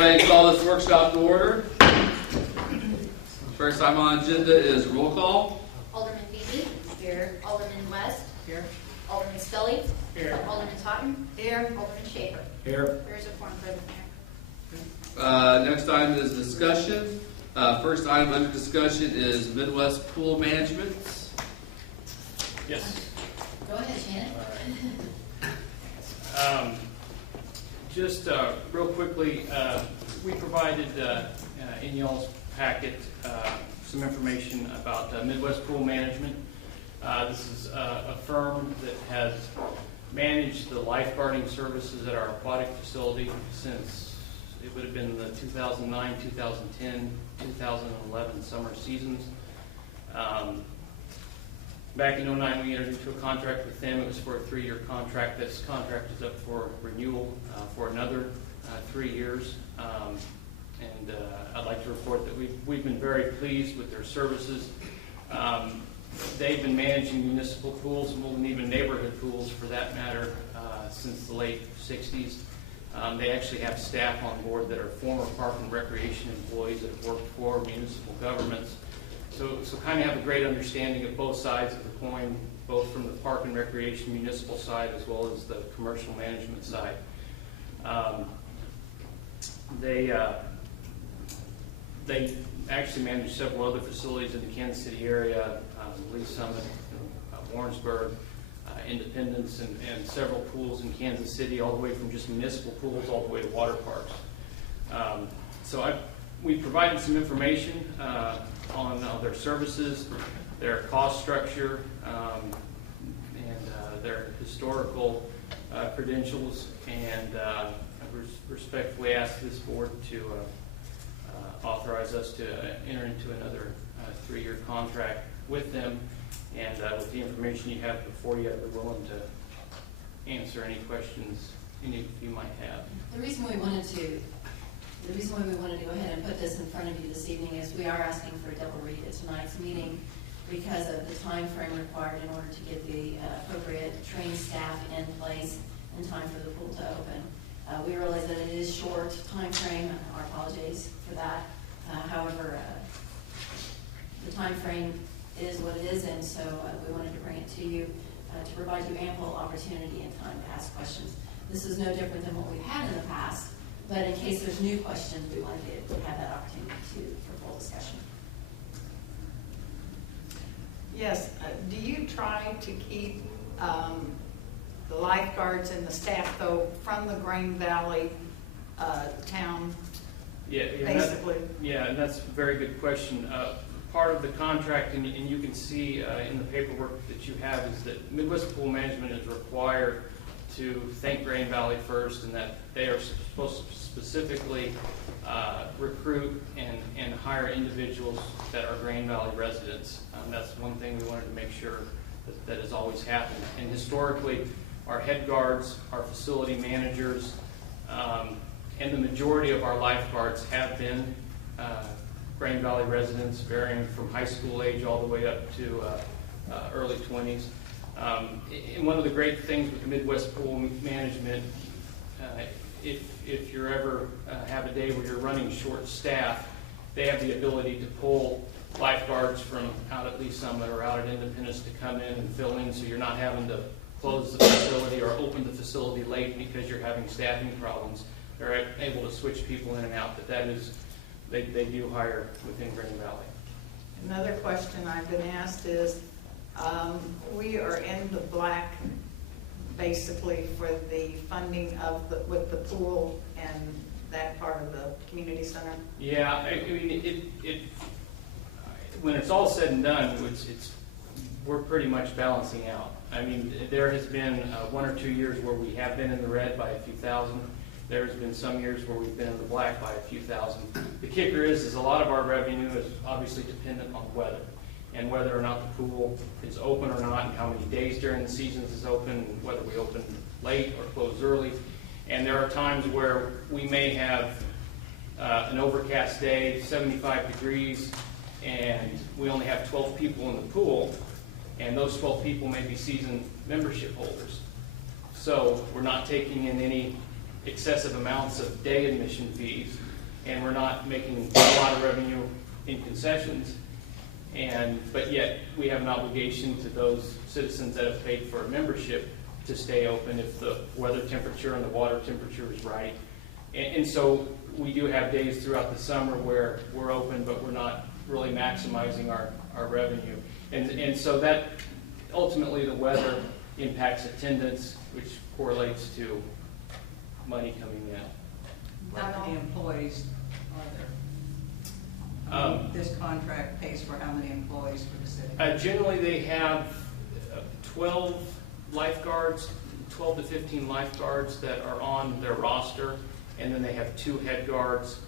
Ready to call this workshop to order. First item on the agenda is roll call. Alderman Beebe. Here. Alderman West. Here. Alderman Scully. Here. Alderman Totten. Here. Alderman Schaefer. Here. There's a form for the mayor. Next item is discussion. First item under discussion is Midwest Pool Management. Yes. Go ahead, Shannon. Just real quickly, we provided in y'all's packet some information about Midwest Pool Management. This is a firm that has managed the lifeguarding services at our aquatic facility since it would have been the 2009, 2010, 2011 summer seasons. Back in 2009, we entered into a contract with them. It was for a 3-year contract. This contract is up for renewal for another 3 years. I'd like to report that we've been very pleased with their services. They've been managing municipal pools and even neighborhood pools, for that matter, since the late 60s. They actually have staff on board that are former park and recreation employees that have worked for municipal governments. So kind of have a great understanding of both sides of the coin, both from the park and recreation municipal side as well as the commercial management side. They actually manage several other facilities in the Kansas City area, Lee Summit, Warrensburg, Independence, and several pools in Kansas City, all the way from just municipal pools all the way to water parks. We provided some information on their services, their cost structure, and their historical credentials, and I respectfully ask this board to authorize us to enter into another 3-year contract with them. And with the information you have before you, I'd be willing to answer any questions any of you might have. The reason why we wanted to go ahead and put this in front of you this evening is we are asking for a double read at tonight's meeting because of the time frame required in order to get the appropriate trained staff in place in time for the pool to open. We realize that it is short time frame. Our apologies for that. However, the time frame is what it is, and so we wanted to bring it to you to provide you ample opportunity and time to ask questions. This is no different than what we've had in the past, but in case there's new questions, we wanted to have that opportunity for full discussion. Yes. Do you try to keep the lifeguards and the staff, though, from the Green Valley town? Yeah, basically. And that's a very good question. Part of the contract, and you can see in the paperwork that you have, is that Midwest Pool Management is required to thank Green Valley first, and that they are supposed to specifically recruit and hire individuals that are Green Valley residents. That's one thing we wanted to make sure that has always happened. And historically, our head guards, our facility managers, and the majority of our lifeguards have been Green Valley residents, varying from high school age all the way up to early 20s. And one of the great things with Midwest Pool Management, if you're ever have a day where you're running short staff, they have the ability to pull lifeguards from out at Lee Summit or out at Independence to come in and fill in, so you're not having to close the facility or open the facility late because you're having staffing problems. They're able to switch people in and out, but that is, they do hire within Green Valley. Another question I've been asked is, we are in the black basically for the funding of with the pool and that part of the community center. Yeah, I mean, when it's all said and done, we're pretty much balancing out. I mean, there has been 1 or 2 years where we have been in the red by a few thousand. There's been some years where we've been in the black by a few thousand. The kicker is a lot of our revenue is obviously dependent on weather, and whether or not the pool is open or not, and how many days during the seasons is open, and whether we open late or close early. And there are times where we may have an overcast day, 75 degrees, and we only have 12 people in the pool, and those 12 people may be season membership holders. So we're not taking in any excessive amounts of day admission fees. and we're not making a lot of revenue in concessions. But yet, we have an obligation to those citizens that have paid for a membership to stay open if the weather temperature and the water temperature is right. And so we do have days throughout the summer where we're open, but we're not really maximizing our revenue. And so that, ultimately, the weather impacts attendance, which correlates to money coming in. How many employees are there? This contract pays for how many employees for the city? Generally, they have 12 lifeguards, 12 to 15 lifeguards that are on their roster, and then they have 2 head guards.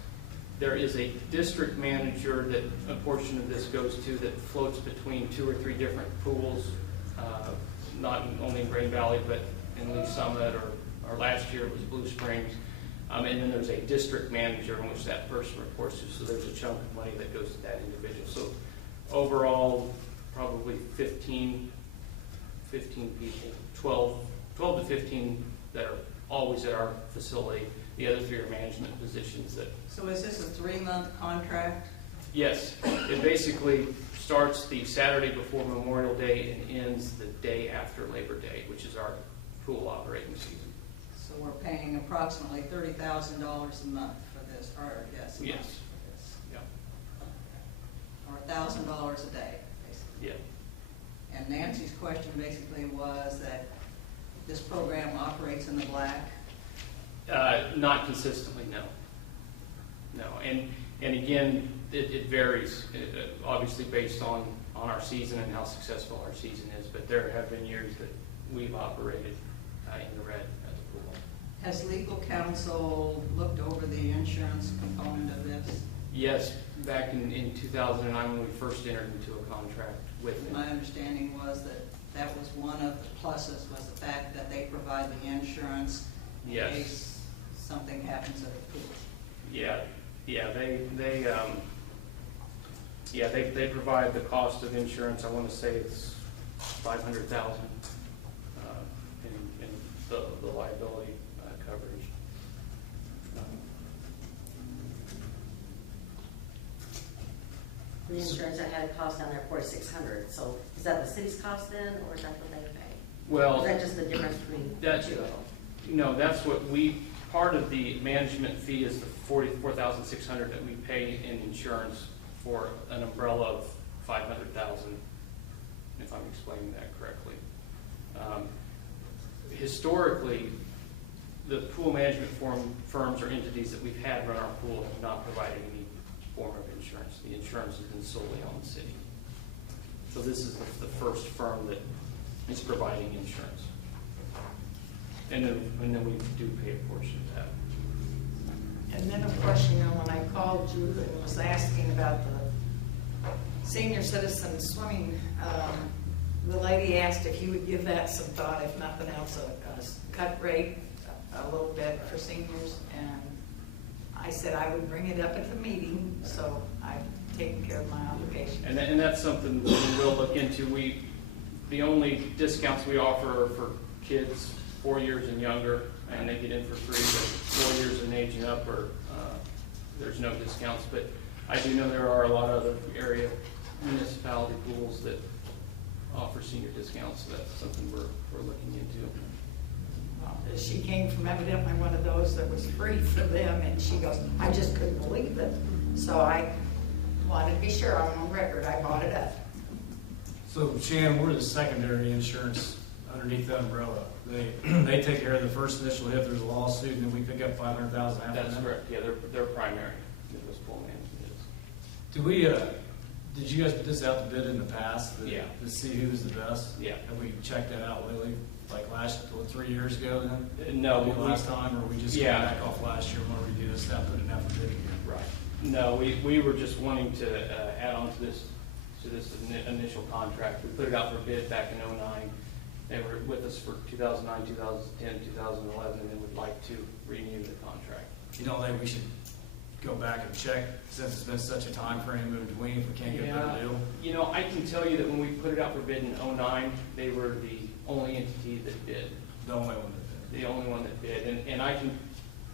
There is a district manager that a portion of this goes to that floats between 2 or 3 different pools, not only in Green Valley, but in Lee Summit, or last year it was Blue Springs. And then there's a district manager in which that person reports to, so there's a chunk of money that goes to that individual. So overall, probably 15 people, 12 to 15 that are always at our facility. The other 3 are management positions that. So is this a 3-month contract? Yes, it basically starts the Saturday before Memorial Day and ends the day after Labor Day, which is our pool operating season. So we're paying approximately $30,000 a month for this, or yes? a month Yes. for this. Yeah. Or $1,000 a day, basically. Yeah. And Nancy's question basically was that this program operates in the black. Not consistently, no. No, and again, it varies, obviously based on our season and how successful our season is, but there have been years that we've operated in the red at the pool. Has legal counsel looked over the insurance component of this? Yes, back in 2009 when we first entered into a contract with them. My understanding was that that was one of the pluses, was the fact that they provide the insurance in Yes. case something happens at the pool. They provide the cost of insurance. I want to say it's $500,000 in the liability coverage. The insurance I had cost down there $4,600. So is that the city's cost then, or is that what they pay? Well, Is that just the difference between the that- 2 of them? no, that's what part of the management fee is the $44,600 that we pay in insurance for an umbrella of $500,000, if I'm explaining that correctly. Historically, the pool management firms or entities that we've had run our pool have not provided any form of insurance. The insurance has been solely on the city. So this is the first firm that is providing insurance. And then we do pay a portion of that. And then, of course, when I called you and was asking about the senior citizen swimming, the lady asked if you would give that some thought, if nothing else, a cut rate a little bit for seniors. And I said I would bring it up at the meeting, so I've taken care of my obligation. And that's something that we'll look into. The only discounts we offer are for kids 4 years and younger, and they get in for free. But 4 years and age and up, there's no discounts. But I do know there are a lot of other area municipality pools that offer senior discounts, so that's something we're looking into. Well, she came from evidently one of those that was free for them, and she goes, I just couldn't believe it. So I wanted to be sure, I'm on record, I bought it up. So Shannon, we're the secondary insurance underneath the umbrella. They take care of the first initial hit, there's a lawsuit, and then we pick up $500,000 after that. That's correct. Yeah, they're primary. Midwest Pool Management is. Do we, did you guys put this out to bid in the past? Yeah. To see who was the best? Yeah. Have we checked that out lately, like 3 years ago then? No, Maybe last time, or we just came Yeah. back off last year when we redo this, not put it out for bid again? Right. No, we were just wanting to add on to this initial contract. We put it out for bid back in '09. They were with us for 2009, 2010, 2011, and would like to renew the contract. You don't think we should go back and check, since it's been such a time frame in between, if we can't get a better deal? I can tell you that when we put it out for bid in '09, they were the only entity that bid. The only one that did. The only one that bid. And I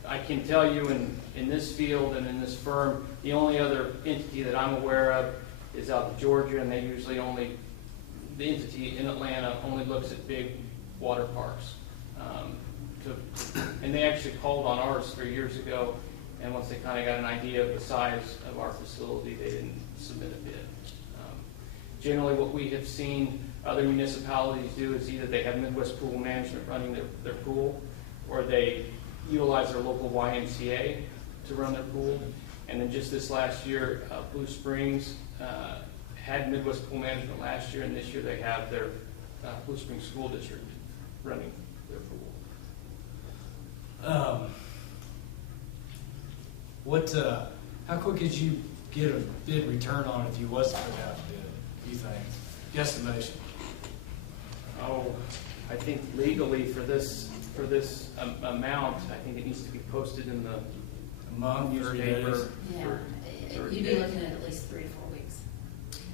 I can tell you in this field and in this firm, the only other entity that I'm aware of is out of Georgia, and they usually only, the entity in Atlanta only looks at big water parks. And they actually called on ours 3 years ago, and once they kind of got an idea of the size of our facility, they didn't submit a bid. Generally, what we have seen other municipalities do is either they have Midwest Pool Management running their pool, or they utilize their local YMCA to run their pool. And then just this last year, Blue Springs had Midwest Pool Management last year, and this year they have their Blue Springs School District running their pool. How quick could you get a bid return on it if you was to put out a bid, you think? Guesstimation. Oh, I think legally for this amount, I think it needs to be posted in the A month, 30 newspaper. days? Yeah, for 30 you'd be days. looking at least 3 to 4 weeks.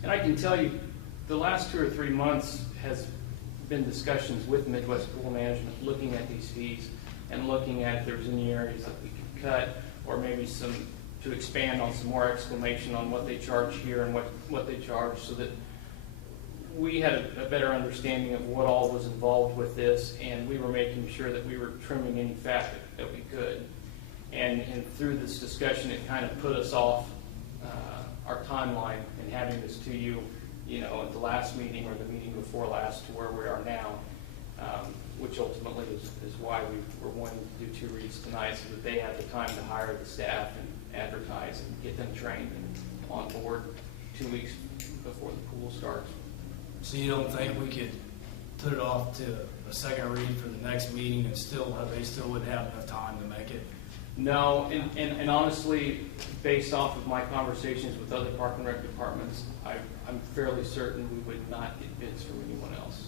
And I can tell you, the last 2 or 3 months has been discussions with Midwest Pool Management, looking at these fees and looking at if there's any areas that we could cut, or maybe to expand on some more explanation on what they charge here and what they charge, so that we had a better understanding of what all was involved with this, and we were making sure that we were trimming any fat that we could. And through this discussion, it kind of put us off our timeline and having this to you, at the last meeting or the meeting before last, to where we are now, which ultimately is why we were wanting to do 2 reads tonight, so that they had the time to hire the staff and advertise and get them trained and on board 2 weeks before the pool starts. So you don't think we could put it off to a second read for the next meeting and they still wouldn't have enough time to make it? No, and honestly, based off of my conversations with other park and rec departments, I'm fairly certain we would not get bids from anyone else.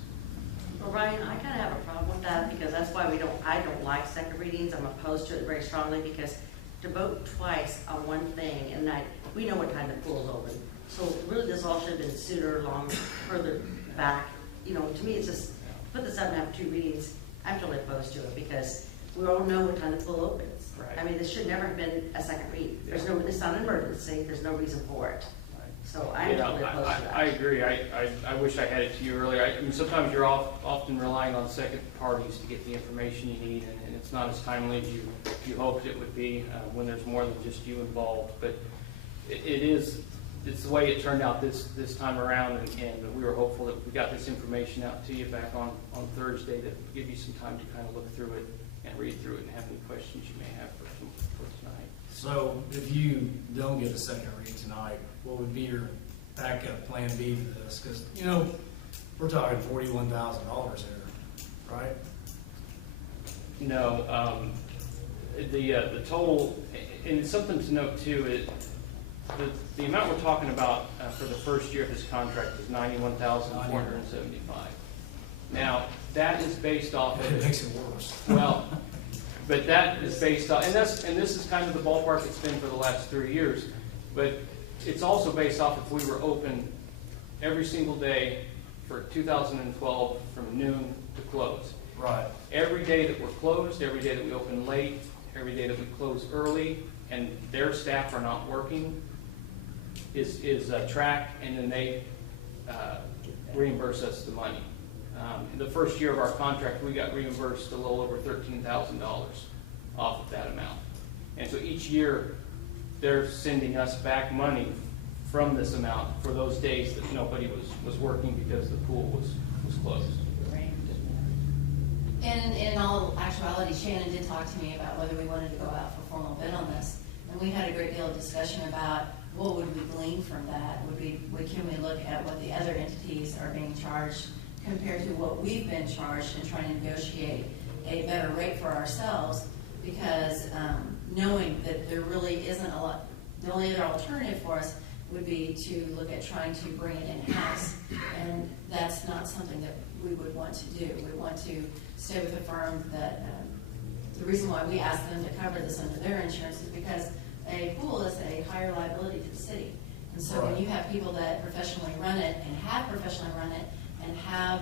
Well, Ryan, I kind of have a problem with that, because that's why I don't like second readings. I'm opposed to it very strongly, because to vote twice on one thing, and we know what time the pool's open. So really, this all should have been sooner, further back. To me, it's just, put this up and have 2 readings. I'm totally opposed to it, because we all know what time the pool opens. Right. I mean, this should never have been a second read. It's not an emergency. There's no reason for it. So I'm totally opposed to that. I agree. I wish I had it to you earlier. I mean, sometimes you're often relying on second parties to get the information you need, and it's not as timely as you hoped it would be when there's more than just you involved. But it's the way it turned out this time around, and we were hopeful that we got this information out to you back on Thursday, to give you some time to kind of look through it and read through it and have any questions you may have for tonight. So if you don't get a second read tonight, what would be your backup plan B for this? Because, we're talking $41,000 here, right? No, the total, and it's something to note too, the amount we're talking about for the first year of this contract is $91,475. Now, that is based off of... It makes it worse. Well, but that is based on, and this is kind of the ballpark it's been for the last 3 years, but it's also based off if we were open every single day for 2012 from noon to close. Right. Every day that we're closed, every day that we open late, every day that we close early, and their staff are not working, is tracked, and then they reimburse us the money. In the first year of our contract, we got reimbursed a little over $13,000 off of that amount. And so each year, they're sending us back money from this amount for those days that nobody was working because the pool was closed. Right. And in all actuality, Shannon did talk to me about whether we wanted to go out for formal bid on this. And we had a great deal of discussion about what would we glean from that? Can we look at what the other entities are being charged compared to what we've been charged, and trying to negotiate a better rate for ourselves? Because knowing that there really isn't a lot, the only other alternative for us would be to look at trying to bring it in-house, and that's not something that we would want to do. We want to stay with a firm that, the reason why we ask them to cover this under their insurance is because a pool is a higher liability to the city. And so when you have people that professionally run it and have professionally run it and have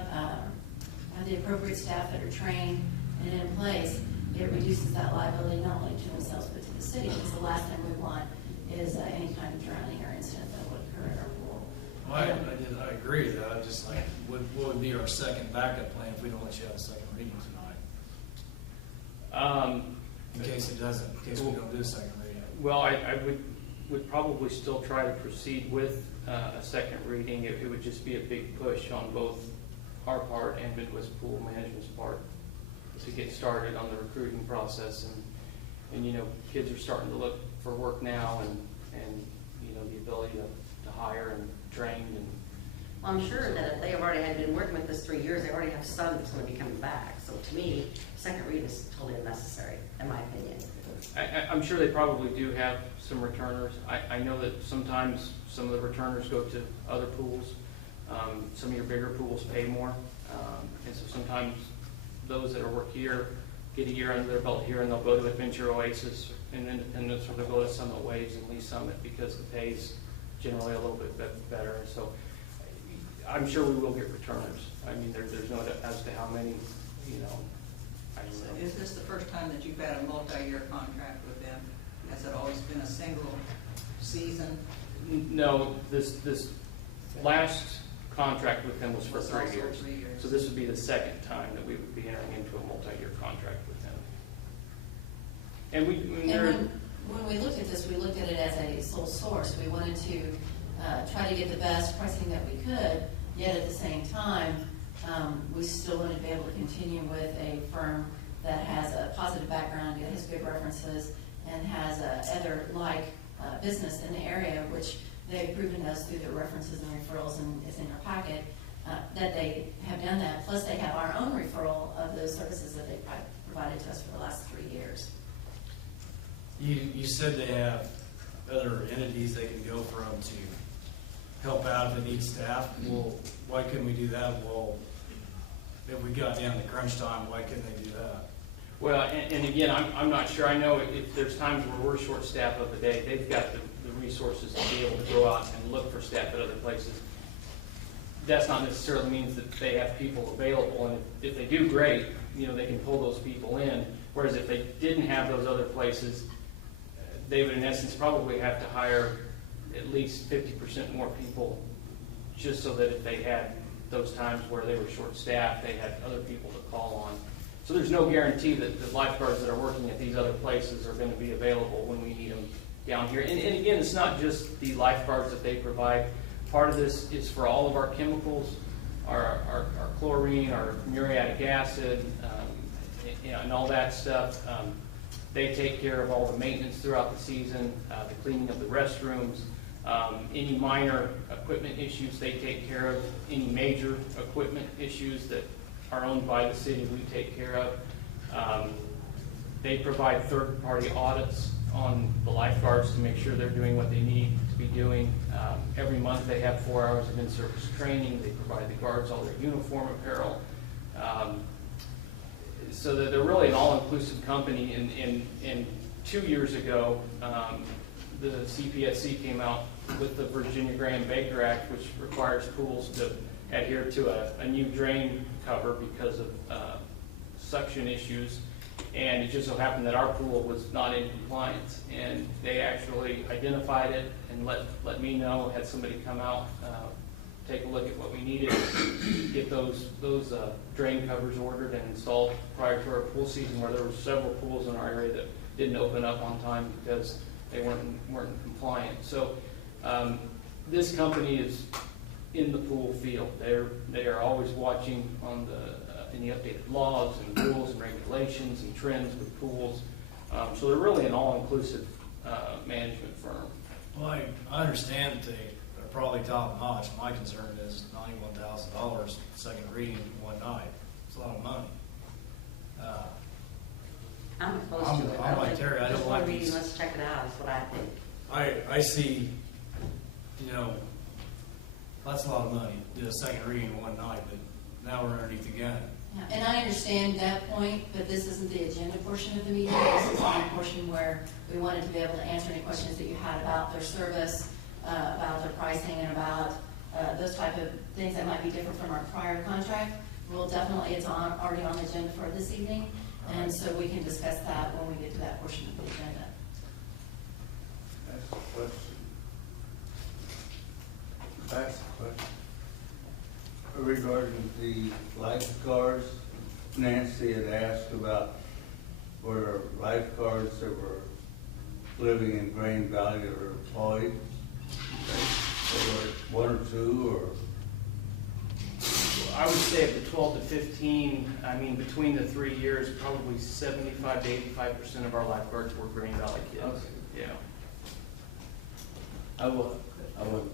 the appropriate staff that are trained and in place, it reduces that liability not only to themselves but to the city, because the last thing we want is any kind of drowning or incident that would occur at our pool. I agree with that. I just like, what would be our second backup plan if we don't let you have a second reading tonight? In case it doesn't, in case we don't do a second reading. Well, I would probably still try to proceed with a second reading. It would just be a big push on both our part and Midwest Pool Management's part to get started on the recruiting process. And you know, kids are starting to look for work now, and you know, the ability to hire and train. And Well, I'm sure that if they have already had been working with us 3 years, they already have some that's going to be coming back. So to me, second read is totally unnecessary, in my opinion. I'm sure they probably do have some returners. I know that sometimes some of the returners go to other pools. Some of your bigger pools pay more. And so sometimes those that are work here get a year under their belt here, and they'll go to Adventure Oasis and Independence, or they'll go to Summit Waves and Lee Summit because the pay's generally a little bit better. So I'm sure we will get returners. I mean, there's no doubt as to how many, you know. I don't So know. is this the first time that you've had a multi-year contract with them? Has it always been a single season? No, this last contract with them was for Was 3 also years. 3 years. So this would be the second time that we would be entering into a multi-year contract with them. And And when we looked at this, we looked at it as a sole source. We wanted to try to get the best pricing that we could, yet at the same time, we still wanted to be able to continue with a firm that has a positive background, it has good references, and has other like business in the area, which they've proven to us through their references and referrals, and it's in our packet, that they have done that. Plus, they have our own referral of those services that they've provided to us for the last 3 years. You said they have other entities they can go from to help out if they need staff. Well, why couldn't we do that? Well, if we got down to crunch time, why couldn't they do that? Well, and again, I'm not sure. I know if there's times where we're short-staffed of the day, they've got the resources to be able to go out and look for staff at other places. That's not necessarily means that they have people available, and if they do, great, you know, they can pull those people in. Whereas if they didn't have those other places, they would in essence probably have to hire at least 50% more people, just so that if they had those times where they were short-staffed, they had other people to call on. So there's no guarantee that the lifeguards that are working at these other places are going to be available when we need them down here. And again, it's not just the lifeguards that they provide. Part of this is for all of our chemicals, our chlorine, our muriatic acid, and all that stuff. They take care of all the maintenance throughout the season, the cleaning of the restrooms, any minor equipment issues they take care of, any major equipment issues that are owned by the city we take care of. They provide third-party audits on the lifeguards to make sure they're doing what they need to be doing. Every month they have 4 hours of in-service training. They provide the guards all their uniform apparel. So that they're really an all-inclusive company. And 2 years ago, the CPSC came out with the Virginia Graham-Baker Act, which requires pools to adhere to a new drain cover because of suction issues. And it just so happened that our pool was not in compliance, and they actually identified it and let me know, had somebody come out, take a look at what we needed, get those drain covers ordered and installed prior to our pool season, where there were several pools in our area that didn't open up on time because they weren't compliant. So this company is in the pool field. They are always watching on any updated laws and rules and regulations and trends with pools. So they're really an all-inclusive management firm. Well, I understand that they are probably top notch. My concern is $91,000 second reading one night. It's a lot of money. I'm opposed to it. I'm like Terry, I don't Just like one reading, these. let's check it out, is what I think. I see, that's a lot of money, do a second reading one night, but now we're underneath the gun. Yeah, and I understand that point, but this isn't the agenda portion of the meeting. This is the portion where we wanted to be able to answer any questions that you had about their service, about their pricing, and about those type of things that might be different from our prior contract. We'll definitely, it's already on the agenda for this evening. And so we can discuss that when we get to that portion of the agenda. That's a question. That's a question. Regarding the lifeguards, Nancy had asked about were lifeguards that were living in Green Valley that were employed. There were one or two, or I would say of the 12 to 15, I mean, between the 3 years, probably 75 to 85% of our lifeguards were Green Valley kids. Okay. Yeah. I wasn't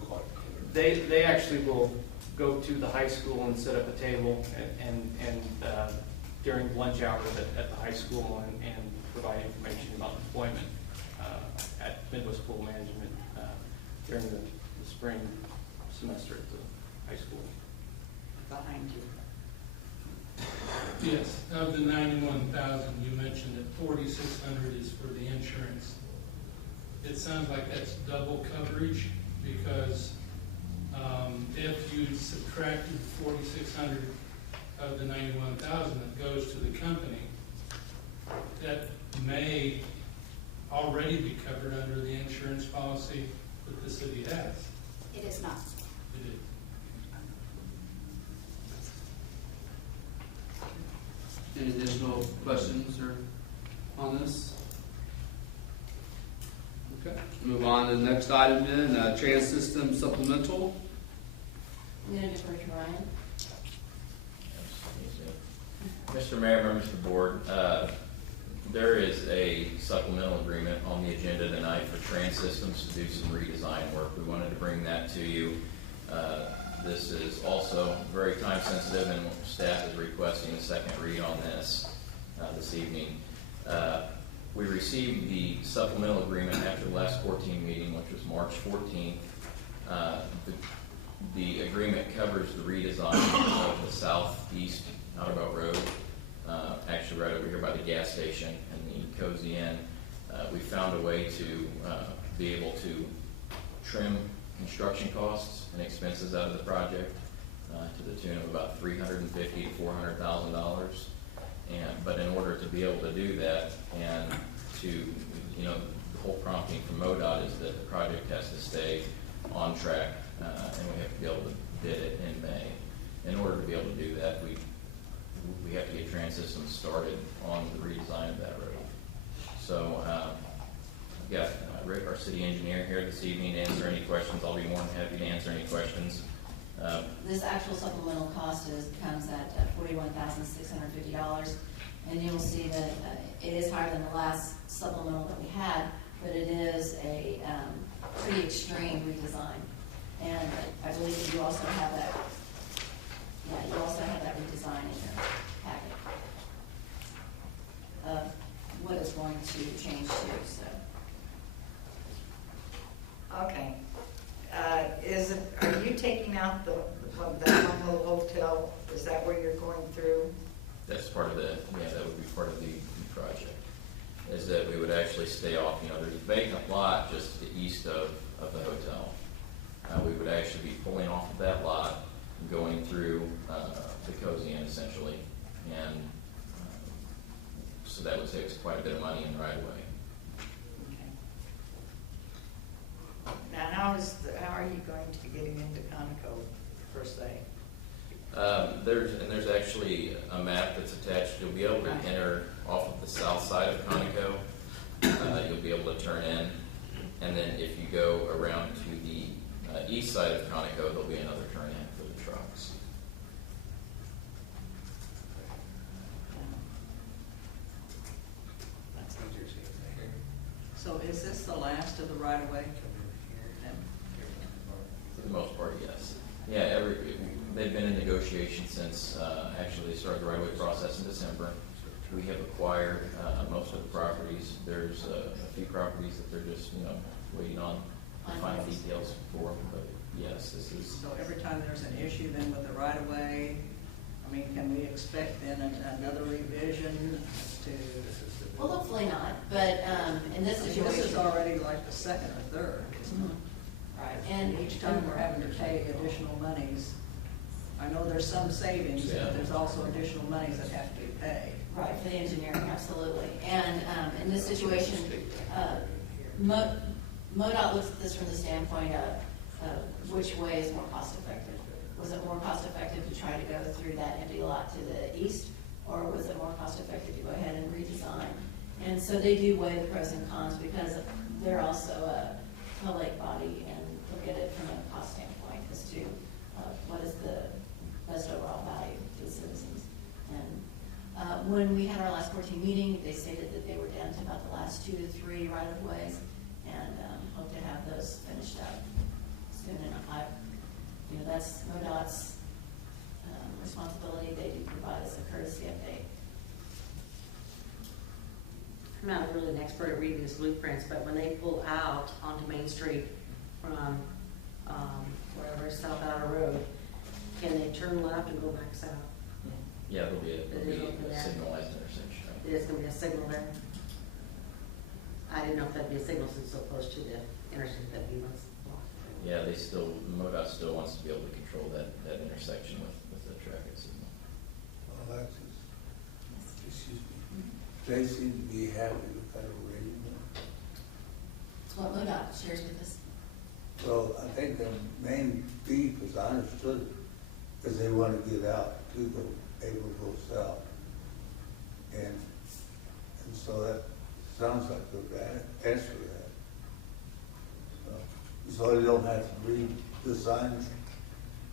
quite clear. They actually will go to the high school and set up a table and during lunch hours at the high school and provide information about employment at Midwest Pool Management during the spring semester at the high school. Behind you. Yes, of the 91,000, you mentioned that 4,600 is for the insurance. It sounds like that's double coverage, because if you subtracted 4,600 of the 91,000 that goes to the company, that may already be covered under the insurance policy that the city has. It is not. It is. Any additional questions or on this? Okay, move on to the next item then, trans system supplemental. I'm going to defer to Ryan. Mr. Mayor, members of the board, there is a supplemental agreement on the agenda tonight for trans systems to do some redesign work. We wanted to bring that to you. This is also very time sensitive, and staff is requesting a second read on this evening. We received the supplemental agreement after the last 14 meeting, which was March 14th. The agreement covers the redesign of the southeast Outerbout Road, actually right over here by the gas station and the Cozy Inn. We found a way to be able to trim construction costs and expenses out of the project to the tune of about $350,000 to $400,000. But in order to be able to do that, and to, the whole prompting from MoDOT is that the project has to stay on track, and we have to be able to bid it in May. In order to be able to do that, we have to get trans systems started on the redesign of that road. So I've got Rick, our city engineer, here this evening to answer any questions. I'll be more than happy to answer any questions. This actual supplemental cost comes at $41,650, and you'll see that it is higher than the last supplemental that we had, but it is a pretty extreme redesign. And I believe that you also have that. Yeah, you also have that redesign in your packet of what is going to change too. So. Okay. Are you taking out the Humble Hotel? Is that where you're going through? That's part of that would be part of the project. Is that we would actually stay off, there's a vacant lot just to the east of the hotel. We would actually be pulling off of that lot, going through the Cozy Inn essentially, and so that would save us quite a bit of money in the right of way. Okay. Now, how are you going to be getting into Conoco per se? There's actually a map that's attached. You'll be able to enter off of the south side of Conoco. You'll be able to turn in, and then if you go around to the east side of Conoco, there'll be another turn in for the trucks. So is this the last of the right-of-way? For the most part, yes. Yeah, they've been in negotiation since actually they started the right-of-way process in December. We have acquired most of the properties. There's a few properties that they're just waiting on the final details for. But yes, this is. So every time there's an issue then with the right-of-way, can we expect then another revision to? Well, hopefully not, but in this situation. This is already like the second or third. Right, And each time we're having to pay additional monies. I know there's some savings, Yeah. but there's also additional monies that have to be paid. Right, for the engineering, absolutely. And in this situation, MoDOT looks at this from the standpoint of which way is more cost effective. Was it more cost effective to try to go through that empty lot to the east, or was it more cost effective to go ahead and redesign? And so they do weigh the pros and cons because they're also a public body and look at it from a cost standpoint as to what is the best overall value to the citizens. And when we had our last 14 meeting, they stated that they were down to about the last 2 to 3 right-of-ways, and hope to have those finished up soon. And that's MoDOT's responsibility. They do provide us a courtesy update. I'm not really an expert at reading these blueprints, but when they pull out onto Main Street from, wherever is South Outer Road, can they turn left and go back south? Yeah, there'll be a there. signalized intersection. There's gonna be a signal there? I didn't know if that'd be a signal since it's so close to the intersection that we must block. Yeah, MoDOT still wants to be able to control that intersection with the traffic signal. Well, excuse me. They seem to be happy with that arrangement. It's what MoDOT shares with us. Well, I think the main beef, as I understood it, is they want to get out to go, able to go south. And so that sounds like a good answer to that. So they don't have to read the signs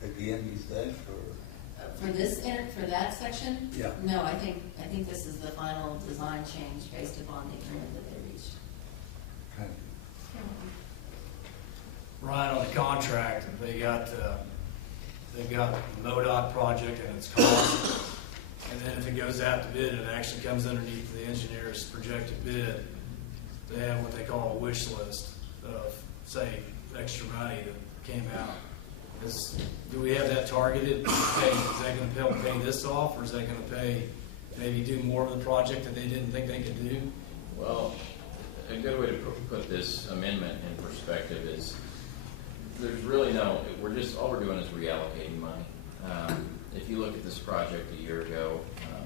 again, you think, or? For that section? Yeah. No, I think this is the final design change based upon the agreement that they reached. Thank Ryan, on the contract, they've got the MoDOT project and its cost. And then if it goes out to bid and it actually comes underneath the engineer's projected bid, they have what they call a wish list of, say, extra money that came out. Do we have that targeted? Is that going to help pay this off, or is that going to pay, maybe do more of the project that they didn't think they could do? Well, a good way to put this amendment in perspective is there's really all we're doing is reallocating money. If you look at this project a year ago,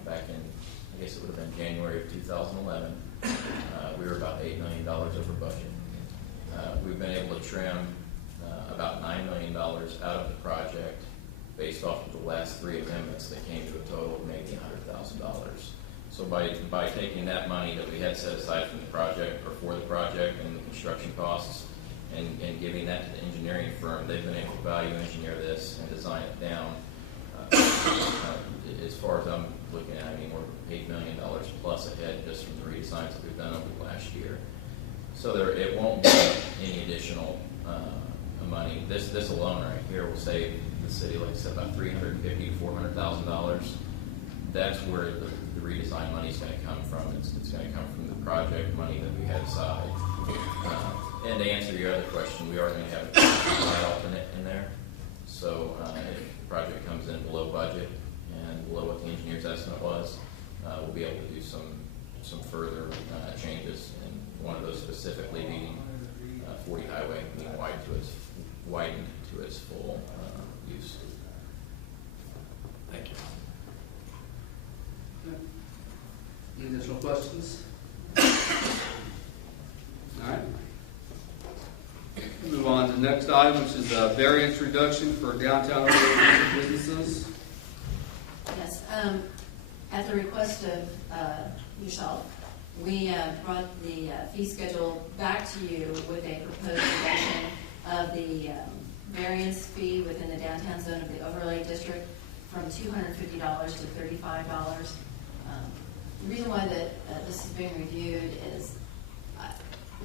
back in, I guess it would have been January of 2011, we were about $8 million over budget. We've been able to trim about $9 million out of the project based off of the last 3 amendments that came to a total of maybe $100,000. So by taking that money that we had set aside from the project, or for the project and the construction costs, and giving that to the engineering firm, they've been able to value engineer this and design it down. As far as I'm looking at, I mean, we're $8 million plus ahead just from the redesigns that we've done over the last year. So it won't be any additional money. This alone right here will save the city, like I said, about $350,000 to $400,000. That's where the redesign money is going to come from. It's going to come from the project money that we had aside. And to answer your other question, we are going to have a design alternate in there. So if the project comes in below budget and below what the engineer's estimate was, we'll be able to do some further changes, and one of those specifically being 40 Highway being widened to its full use. Thank you. Any additional questions? All right. Move on to the next item, which is variance reduction for downtown businesses. Yes, at the request of yourself, we brought the fee schedule back to you with a proposed reduction of the variance fee within the downtown zone of the overlay district from $250 to $35. The reason why this is being reviewed is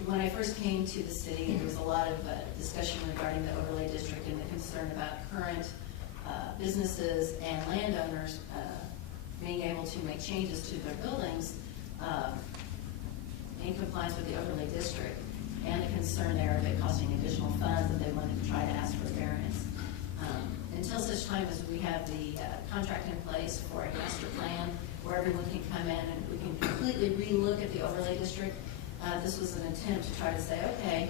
when I first came to the city, there was a lot of discussion regarding the overlay district and the concern about current businesses and landowners being able to make changes to their buildings in compliance with the overlay district, and the concern there of it costing additional funds that they wanted to try to ask for variance. Until such time as we have the contract in place for a master plan where everyone can come in and we can completely re-look at the overlay district, this was an attempt to try to say, okay,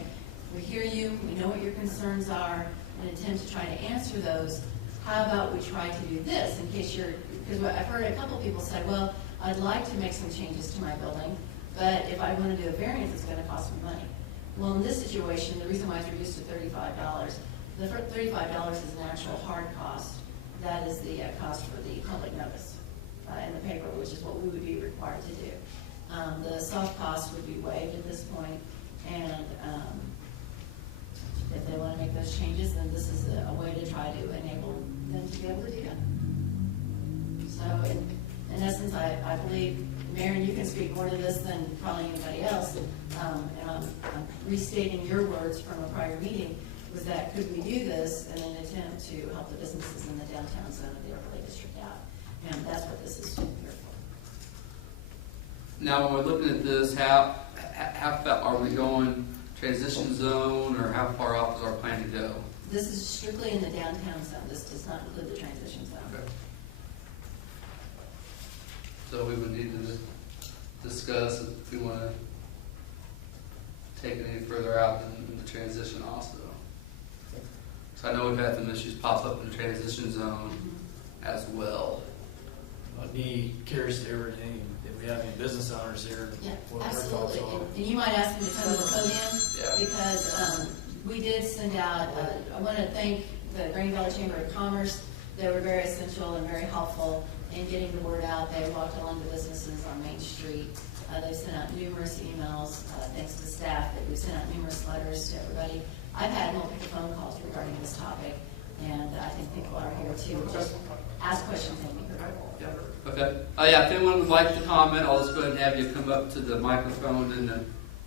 we hear you, we know what your concerns are, an attempt to try to answer those. How about we try to do this in case because I've heard a couple people say, well, I'd like to make some changes to my building, but if I want to do a variance, it's going to cost me money. Well, in this situation, the reason why it's reduced to $35, the $35 is an actual hard cost. That is the cost for the public notice in the paper, which is what we would be required to do. The soft cost would be waived at this point, and if they want to make those changes, then this is a way to try to enable them to be able to do that. So in essence, I believe, Marion, you can speak more to this than probably anybody else, and I'm restating your words from a prior meeting, was that could we do this in an attempt to help the businesses in the downtown zone of the overlay district out? And that's what this is here for. Now, when we're looking at this, how far are we going, transition zone, or how far off is our plan to go? This is strictly in the downtown zone. This does not include the transition zone. Okay. So we would need to discuss if we want to take it any further out than the transition also. So I know we've had some issues pop up in the transition zone as well. I'd be curious to hear if we have any business owners here. Yeah, what their thoughts absolutely. are. And you might ask them to come to the podium, Yeah. because we did send out, I want to thank the Green Valley Chamber of Commerce. They were very essential and very helpful in getting the word out. They walked along the businesses on Main Street. They sent out numerous emails, thanks to staff, that we sent out numerous letters to everybody. I've had multiple phone calls regarding this topic, and I think people are here to just ask questions and be heard. Okay. Yeah, if anyone would like to comment, I'll just go ahead and have you come up to the microphone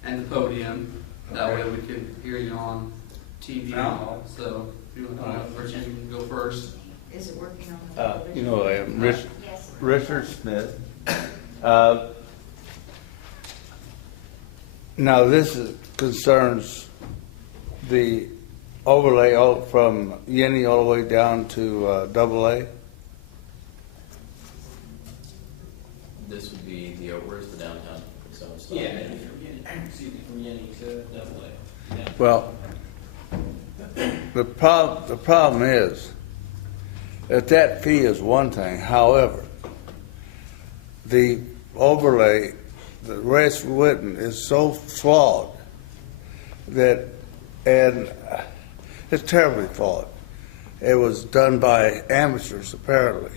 and the podium. That way we can hear you on TV and all. So if you want to come up first, you can go first. Is it working on the television? You know, I am Yes. Richard Smith. Now, this concerns the overlay from Yenny all the way down to AA. This would be where's the downtown zone stuff? Yeah, from Yenny to Double A. Yeah. Well, the problem is that fee is one thing. However, the overlay, the way it's written, is so flawed and it's terribly flawed. It was done by amateurs, apparently,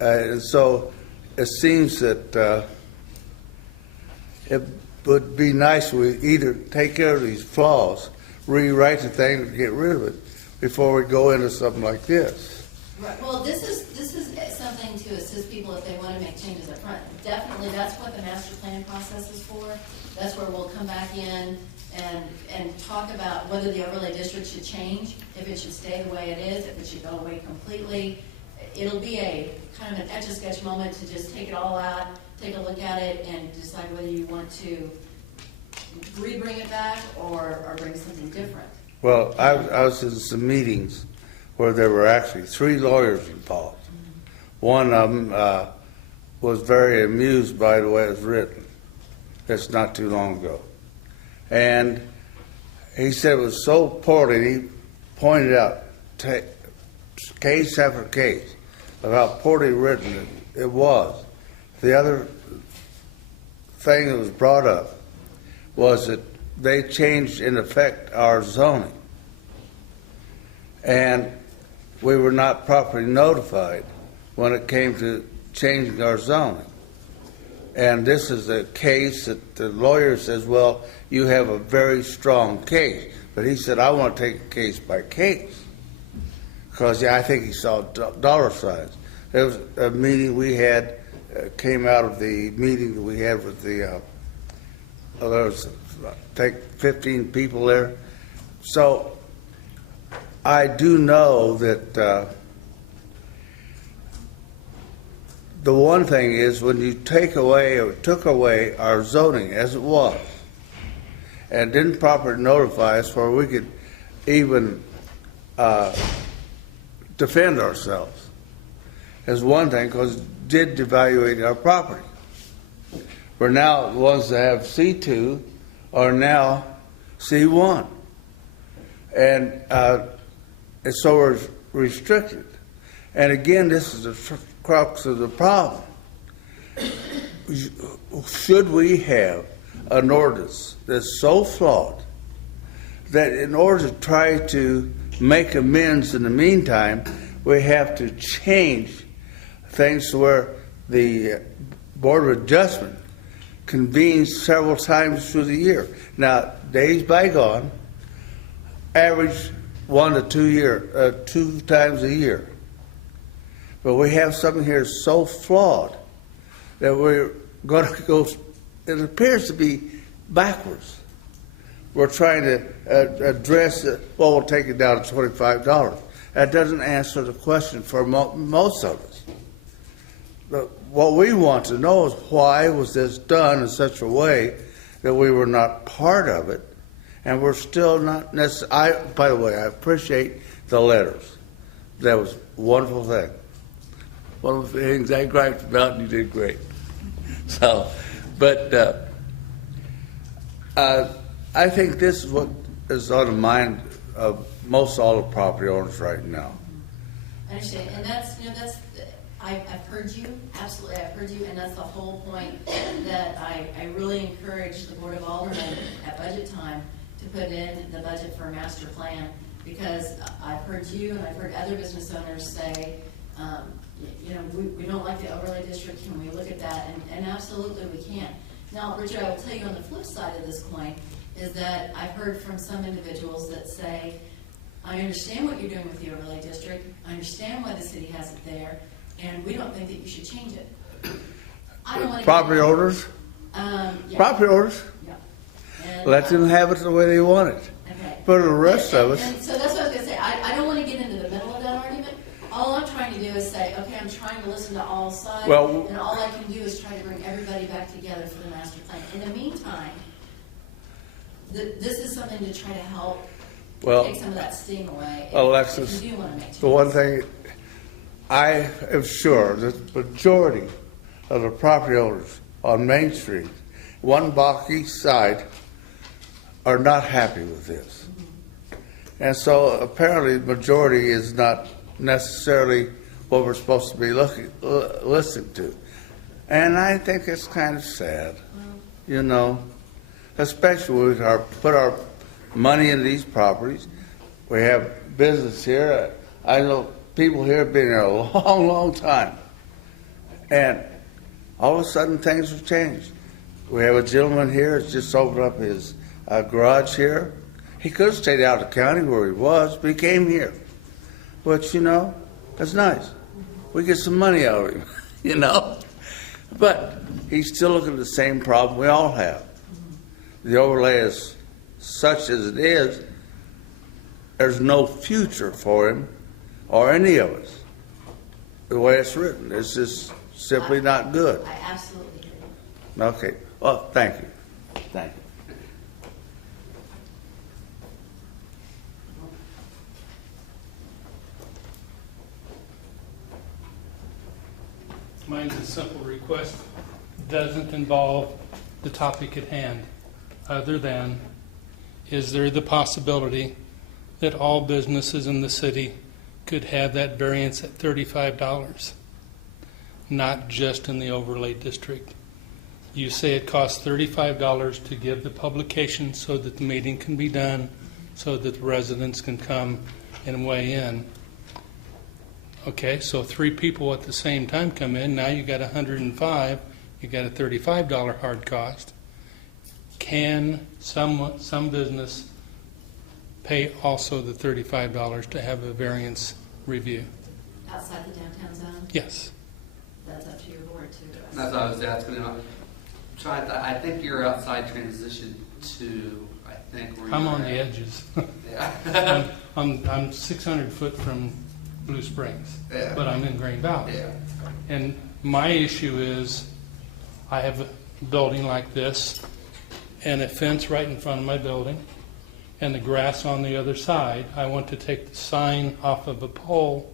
and so it seems that it would be nice if we either take care of these flaws, rewrite the thing, and get rid of it before we go into something like this. Right. Well, this is something to assist people if they want to make changes up front. Definitely, that's what the master plan process is for. That's where we'll come back in and talk about whether the overlay district should change, if it should stay the way it is, if it should go away completely. It'll be a kind of an etch-a-sketch moment to just take it all out, take a look at it, and decide whether you want to re-bring it back or bring something different. Well, I was in some meetings where there were actually 3 lawyers involved. One of them was very amused by the way it was written. That's not too long ago. And he said it was so poorly, he pointed out case after case of how poorly written it was. The other thing that was brought up was that they changed, in effect, our zoning. And we were not properly notified when it came to changing our zoning. And this is a case that the lawyer says, well, you have a very strong case. But he said, I want to take it case by case. Because I think he saw dollar signs. There was a meeting we had, came out of the meeting that we had with the, there was, I think, 15 people there. So I do know that the one thing is when you take away or took away our zoning as it was and didn't properly notify us where we could even defend ourselves is one thing, because it did devaluate our property. We're now the ones that have C2 are now C1. And so we're restricted. And again, this is the crux of the problem. should we have an ordinance that's so flawed that in order to try to make amends in the meantime, we have to change things to where the Board of Adjustment convenes several times through the year. Now, days bygone, average 1 to 2 times a year. But we have something here so flawed that we're going to go, it appears to be backwards. We're trying to address it, well, we'll take it down to $25. That doesn't answer the question for most of us. But what we want to know is why was this done in such a way that we were not part of it, and we're still not necessarily. By the way, I appreciate the letters. That was a wonderful thing. One of the things I griped about, and you did great. So, but I think this is what is on the mind of most all the property owners right now. I understand, and that's, I've heard you, absolutely, I've heard you, and that's the whole point that I really encourage the Board of Aldermen at budget time to put in the budget for a master plan, because I've heard you and I've heard other business owners say, we don't like the overlay district, can we look at that? And absolutely we can. Now, Richard, I will tell you on the flip side of this coin is that I've heard from some individuals that say, I understand what you're doing with the overlay district, I understand why the city has it there, and we don't think that you should change it. I don't want to Property owners? Yeah. Property owners? Yeah. And, Let them have it the way they want it. Okay. But the rest of us. And so that's what I was going to say. I don't want to get into the middle of that argument. All I'm trying to do is say, okay, I'm trying to listen to all sides, Well, and all I can do is try to bring everybody back together for the master plan. In the meantime, this is something to try to help take some of that sting away. Alexis, if you do want to make changes. the one thing I am sure that the majority of the property owners on Main Street, one block each side, are not happy with this. And so apparently the majority is not necessarily what we're supposed to be listening to. And I think it's kind of sad, especially when we put our money in these properties. We have business here. I know people here have been here a long, long time. And all of a sudden things have changed. We have a gentleman here that's just opened up his garage here. He could have stayed out of the county where he was, but he came here. But, that's nice. We get some money out of him, But he's still looking at the same problem we all have. The overlay is such as it is, there's no future for him or any of us. The way it's written, it's just simply not good. I absolutely agree. Okay. Well, thank you. Thank you. Mine's a simple request. Doesn't involve the topic at hand, other than, is there the possibility that all businesses in the city could have that variance at $35, not just in the overlay district? You say it costs $35 to give the publication so that the meeting can be done, so that the residents can come and weigh in. Okay, so 3 people at the same time come in. Now you got 105. You got a $35 hard cost. Can some business pay also the $35 to have a variance review? Outside the downtown zone? Yes. That's up to your board too. That's what I was asking. I think you're outside transition to, where I'm you're on at. the edges. Yeah. I'm 600 foot from Blue Springs, Yeah. but I'm in Green Valley. Yeah. And my issue is, I have a building like this and a fence right in front of my building and the grass on the other side. I want to take the sign off of a pole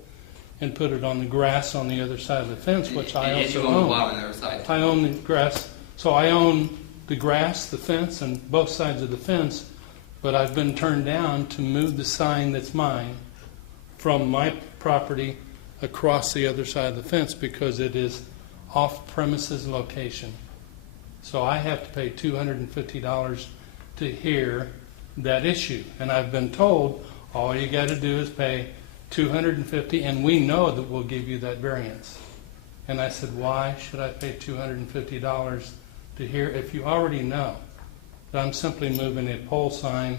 and put it on the grass on the other side of the fence, which I And also you own the own. lot on the other side. I own the grass, so I own the grass, the fence, and both sides of the fence, but I've been turned down to move the sign that's mine from my property across the other side of the fence because it is off-premises location. So I have to pay $250 to hear that issue. And I've been told, all you got to do is pay $250, and we know that we'll give you that variance. And I said, why should I pay $250 to hear if you already know that I'm simply moving a pole sign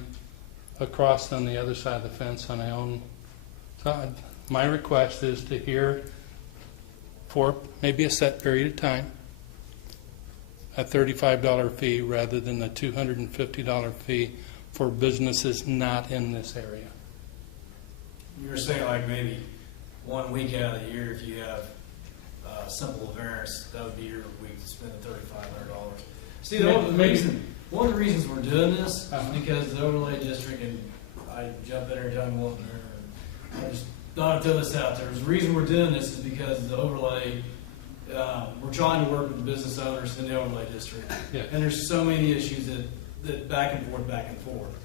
across on the other side of the fence on my own? So my request is to hear for maybe a set period of time a $35 fee rather than the $250 fee for businesses not in this area. You were saying like maybe 1 week out of the year, if you have simple variance, that would be your week to spend the $3,500. See, one of the reasons we're doing this is because the overlay district, and I jump in there, John Wilton, I just thought I'd throw this out there. There's a reason we're doing this is because the overlay, we're trying to work with the business owners in the overlay district. Yeah. And there's so many issues that back and forth.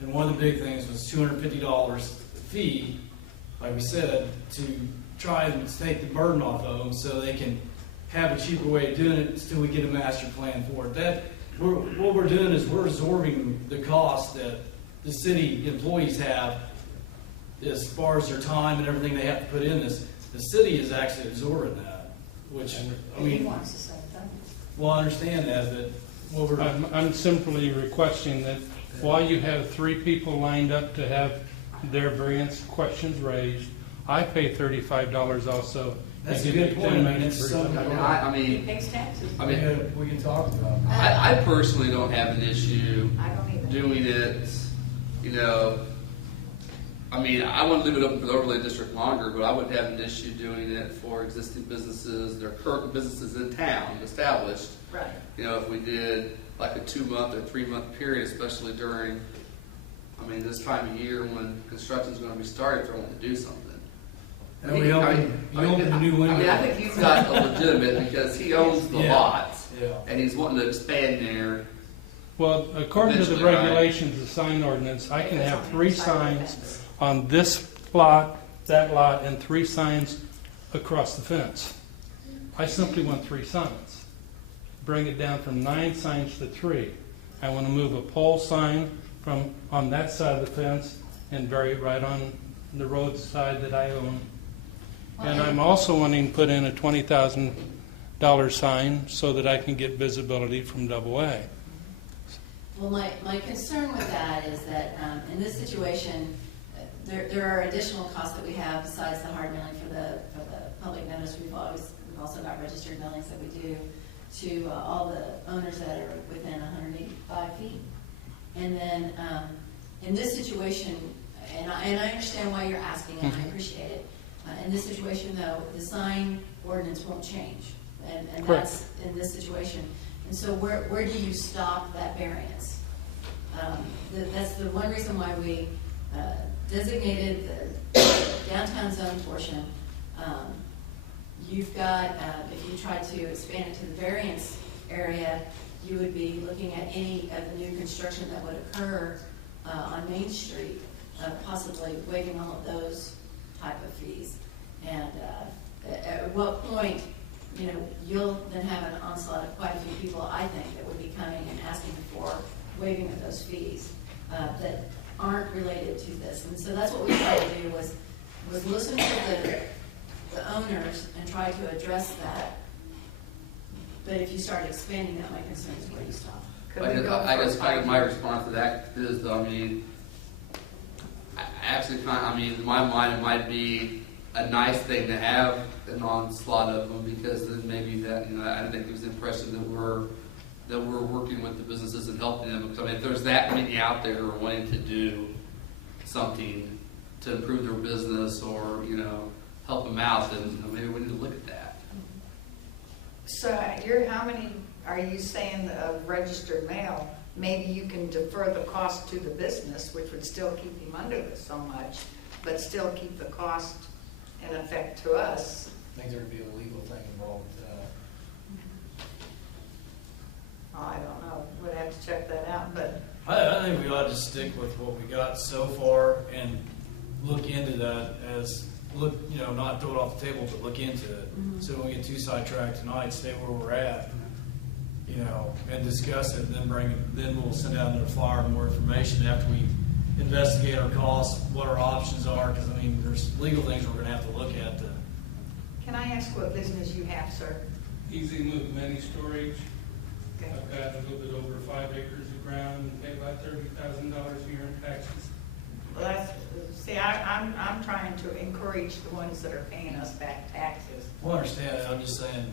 And one of the big things was $250 fee, like we said, to try and take the burden off of them so they can have a cheaper way of doing it until we get a master plan for it. What we're doing is we're absorbing the cost that the city employees have as far as their time and everything they have to put in this. The city is actually absorbing that, which, I mean, He wants the same thing. well, I understand that, but what we're... I'm simply requesting that while you have 3 people lined up to have their variance questions raised, I pay $35 also. That's to a give good you point. 10 I mean, minutes it's for- something I He mean, pays taxes. I mean, we can talk about. I personally don't have an issue I don't either. doing it, you know, I mean, I want to leave it open for the overlay district longer, but I wouldn't have an issue doing it for existing businesses, their current businesses in town established. Right. You know, if we did like a 2-month or 3-month period, especially during, I mean, this time of year when construction's going to be started, if they want to do something. And we open a new window. I mean, I think he's got a legitimate because he owns the Yeah. lot Yeah. and he's wanting to expand there. Well, according to the Eventually, right. regulations of the sign ordinance, I can have 3 signs on this lot, that lot, and 3 signs across the fence. I simply want 3 signs. Bring it down from 9 signs to 3. I want to move a pole sign from on that side of the fence and bury it right on the road side that I own. And I'm also wanting to put in a $20,000 sign so that I can get visibility from Double A. Well, my concern with that is that in this situation, there are additional costs that we have besides the hard mailing for the public notice. We've also got registered mailings that we do to all the owners that are within 185 feet. And then in this situation, and I understand why you're asking, and I appreciate it. In this situation, though, the sign ordinance won't change, and that's in this situation. And so where do you stop that variance? That's the one reason why we designated the downtown zone portion. You've got, if you try to expand it to the variance area, you would be looking at any of the new construction that would occur on Main Street, possibly waiving all of those type of fees. And at what point, you know, you'll then have an onslaught of quite a few people, I think, that would be coming and asking for waiving of those fees that aren't related to this. And so that's what we tried to do was listen to the owners and try to address that. But if you start expanding that, my concern is where you stop. I guess my response to that is, I mean, in my mind, it might be a nice thing to have an onslaught of them because then maybe that, you know, I think there's the impression that we're working with the businesses and helping them. Because I mean, if there's that many out there who are wanting to do something to improve their business or, you know, help them out, then, you know, maybe we need to look at that. So how many are you saying of registered mail? Maybe you can defer the cost to the business, which would still keep him under this so much, but still keep the cost in effect to us. I think there'd be a legal thing involved with that. I don't know, we'd have to check that out, but I think we ought to stick with what we got so far and look into that as look, not throw it off the table, but look into it. So when we get too sidetracked tonight, stay where we're at, and discuss it, and then we'll send out another flyer with more information after we investigate our costs, what our options are, because there's legal things we're gonna have to look at. Can I ask what business you have, sir? Easy Move Mini Storage. Okay. I've got a little bit over 5 acres of ground and pay about $30,000 a year in taxes. Well, I'm trying to encourage the ones that are paying us back taxes. Well, I understand that. I'm just saying,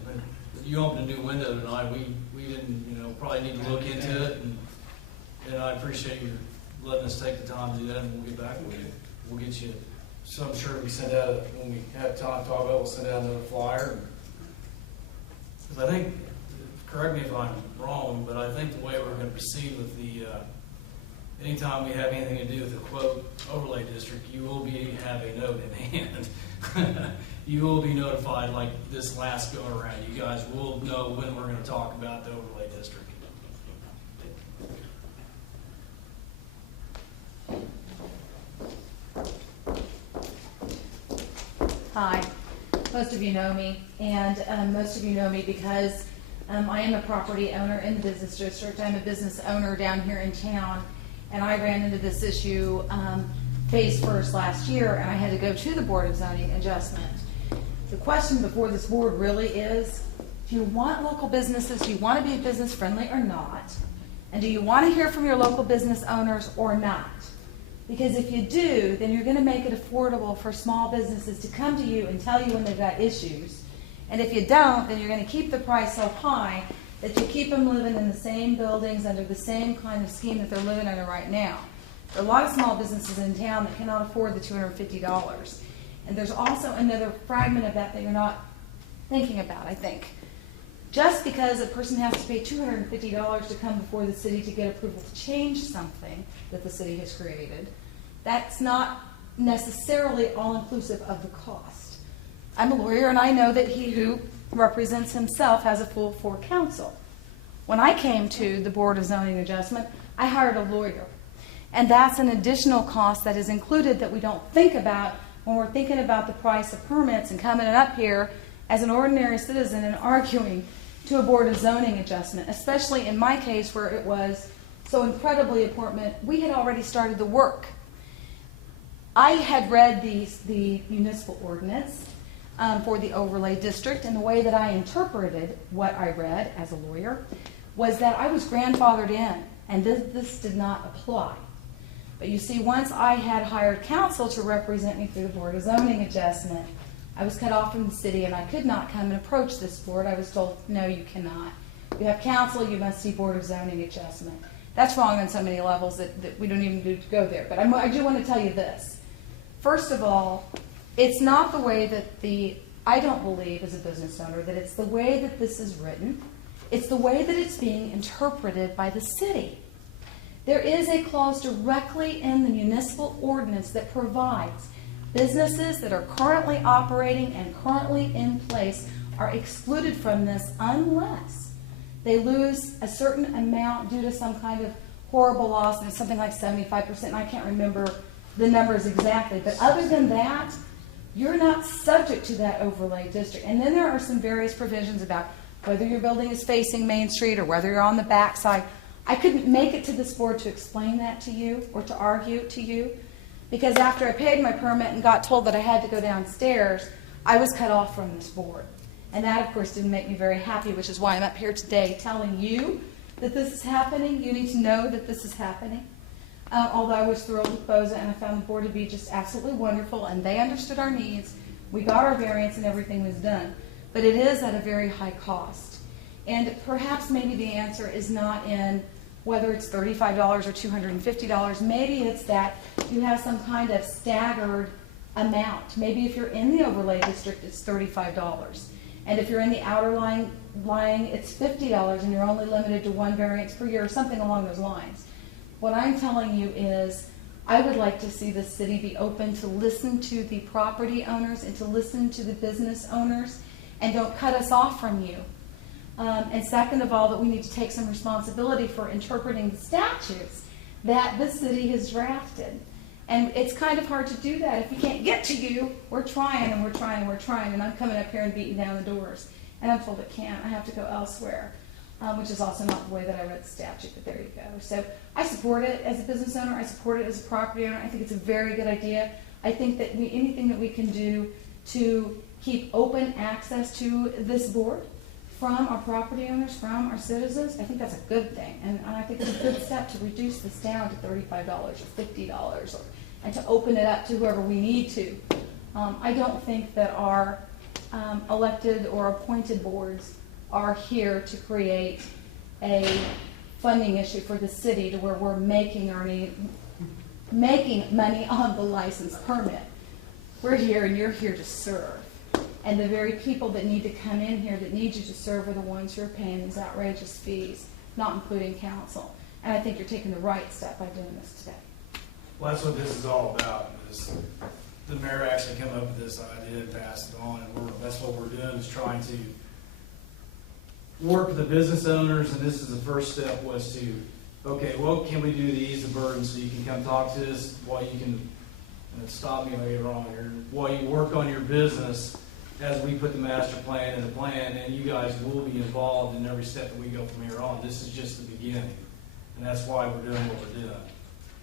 if you opened a new window tonight, we didn't, probably need to look into it, and I appreciate you letting us take the time to do that, and we'll get back with you. We'll get you, so I'm sure we send out, when we have time to talk about it, we'll send out another flyer. Because I think, correct me if I'm wrong, but I think the way we're going to proceed with the, anytime we have anything to do with the quote overlay district, you will have a note in hand. You will be notified like this last go around. You guys will know when we're going to talk about the overlay district. Hi, most of you know me, and most of you know me because I am a property owner in the business district. I'm a business owner down here in town, and I ran into this issue phase first last year, and I had to go to the Board of Zoning Adjustment. The question before this board really is, do you want local businesses, do you want to be business friendly or not? And do you want to hear from your local business owners or not? Because if you do, then you're going to make it affordable for small businesses to come to you and tell you when they've got issues. And if you don't, then you're going to keep the price so high that you keep them living in the same buildings under the same kind of scheme that they're living under right now. There are a lot of small businesses in town that cannot afford the $250. And there's also another fragment of that you're not thinking about, I think. Just because a person has to pay $250 to come before the city to get approval to change something that the city has created, that's not necessarily all-inclusive of the cost. I'm a lawyer, and I know that he who represents himself has a full for counsel. When I came to the Board of Zoning Adjustment, I hired a lawyer. And that's an additional cost that is included that we don't think about when we're thinking about the price of permits and coming up here as an ordinary citizen and arguing to a Board of Zoning Adjustment, especially in my case where it was so incredibly important. We had already started the work. I had read the municipal ordinance for the overlay district, and the way that I interpreted what I read as a lawyer was that I was grandfathered in, and this did not apply. But you see, once I had hired counsel to represent me through the Board of Zoning Adjustment, I was cut off from the city, and I could not come and approach this board. I was told, no, you cannot. You have counsel, you must see Board of Zoning Adjustment. That's wrong on so many levels that we don't even do to go there. But I do want to tell you this. First of all, it's not the way that I don't believe as a business owner that it's the way that this is written. It's the way that it's being interpreted by the city. There is a clause directly in the municipal ordinance that provides businesses that are currently operating and currently in place are excluded from this unless they lose a certain amount due to some kind of horrible loss, and it's something like 75%, and I can't remember the numbers exactly. But other than that, you're not subject to that overlay district. And then there are some various provisions about whether your building is facing Main Street or whether you're on the back side. I couldn't make it to this board to explain that to you or to argue to you, because after I paid my permit and got told that I had to go downstairs, I was cut off from this board. And that, of course, didn't make me very happy, which is why I'm up here today telling you that this is happening. You need to know that this is happening. Although I was thrilled with BOZA, and I found the board to be just absolutely wonderful, and they understood our needs. We got our variance, and everything was done. But it is at a very high cost. And perhaps maybe the answer is not in whether it's $35 or $250. Maybe it's that you have some kind of staggered amount. Maybe if you're in the overlay district, it's $35. And if you're in the outer lying, it's $50, and you're only limited to one variance per year, or something along those lines. What I'm telling you is I would like to see the city be open to listen to the property owners and to listen to the business owners, and don't cut us off from you. And second of all, that we need to take some responsibility for interpreting the statutes that the city has drafted. And it's kind of hard to do that. If we can't get to you, we're trying and we're trying and we're trying, and I'm coming up here and beating down the doors. And I'm told I can't, I have to go elsewhere, which is also not the way that I read the statute, but there you go. So I support it as a business owner, I support it as a property owner, I think it's a very good idea. I think that anything that we can do to keep open access to this board from our property owners, from our citizens, I think that's a good thing. And I think it's a good step to reduce this down to $35 or $50 and to open it up to whoever we need to. I don't think that our elected or appointed boards are here to create a funding issue for the city to where we're making money on the license permit. We're here and you're here to serve. And the very people that need to come in here that need you to serve are the ones who are paying these outrageous fees, not including council. And I think you're taking the right step by doing this today. Well, that's what this is all about. Is the mayor actually came up with this idea and passed it on, and that's what we're doing, is trying to work with the business owners. And this is the first step, was to, okay, what can we do to ease the burden so you can come talk to us while you can, and stop me if I get it wrong here, while you work on your business as we put the master plan in the plan, and you guys will be involved in every step that we go from here on. This is just the beginning, and that's why we're doing what we're doing.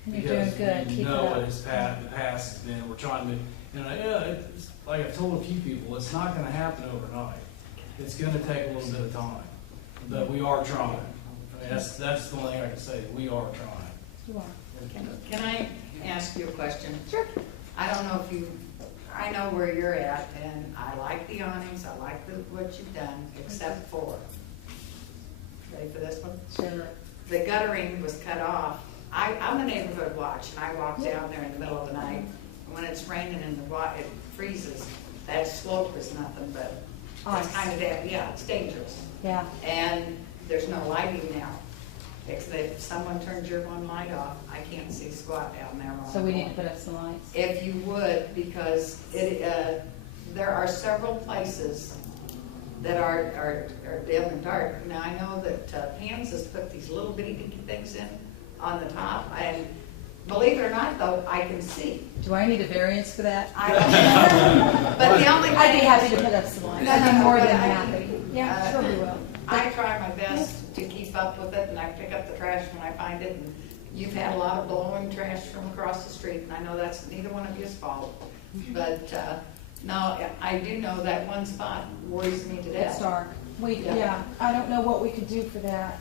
And you're doing good. We Keep know it what up. the past has been. We're trying to, and it's, like I've told a few people, it's not going to happen overnight. It's going to take a little bit of time, but we are trying. I mean, that's the only thing I can say. We are trying. You are. Can I ask you a question? Sure. I don't know if I know where you're at, and I like the awnings, I like what you've done, except for, ready for this one? Sure. The guttering was cut off. I'm a neighborhood watch, and I walk down there in the middle of the night, and when it's raining and it freezes, that slope is nothing but, it's kind of, it's dangerous. Yeah. And there's no lighting now. If someone turns your one light off, I can't see squat down there. So we need to put up some lights. If you would, because there are several places that are dim and dark. Now, I know that Pam's has put these little bitty things in on the top, and believe it or not, though, I can see. Do I need a variance for that? I don't know. But the only I'd be thing happy is- to put up some lights. No, I'd be no, more but than I- happy. Yeah, sure we will. I try my best to keep up with it, and I pick up the trash when I find it, and you've had a lot of blowing trash from across the street, and I know that's neither one of you's fault. But, no, I do know that one spot worries me to It's death. dark. Yeah, I don't know what we could do for that,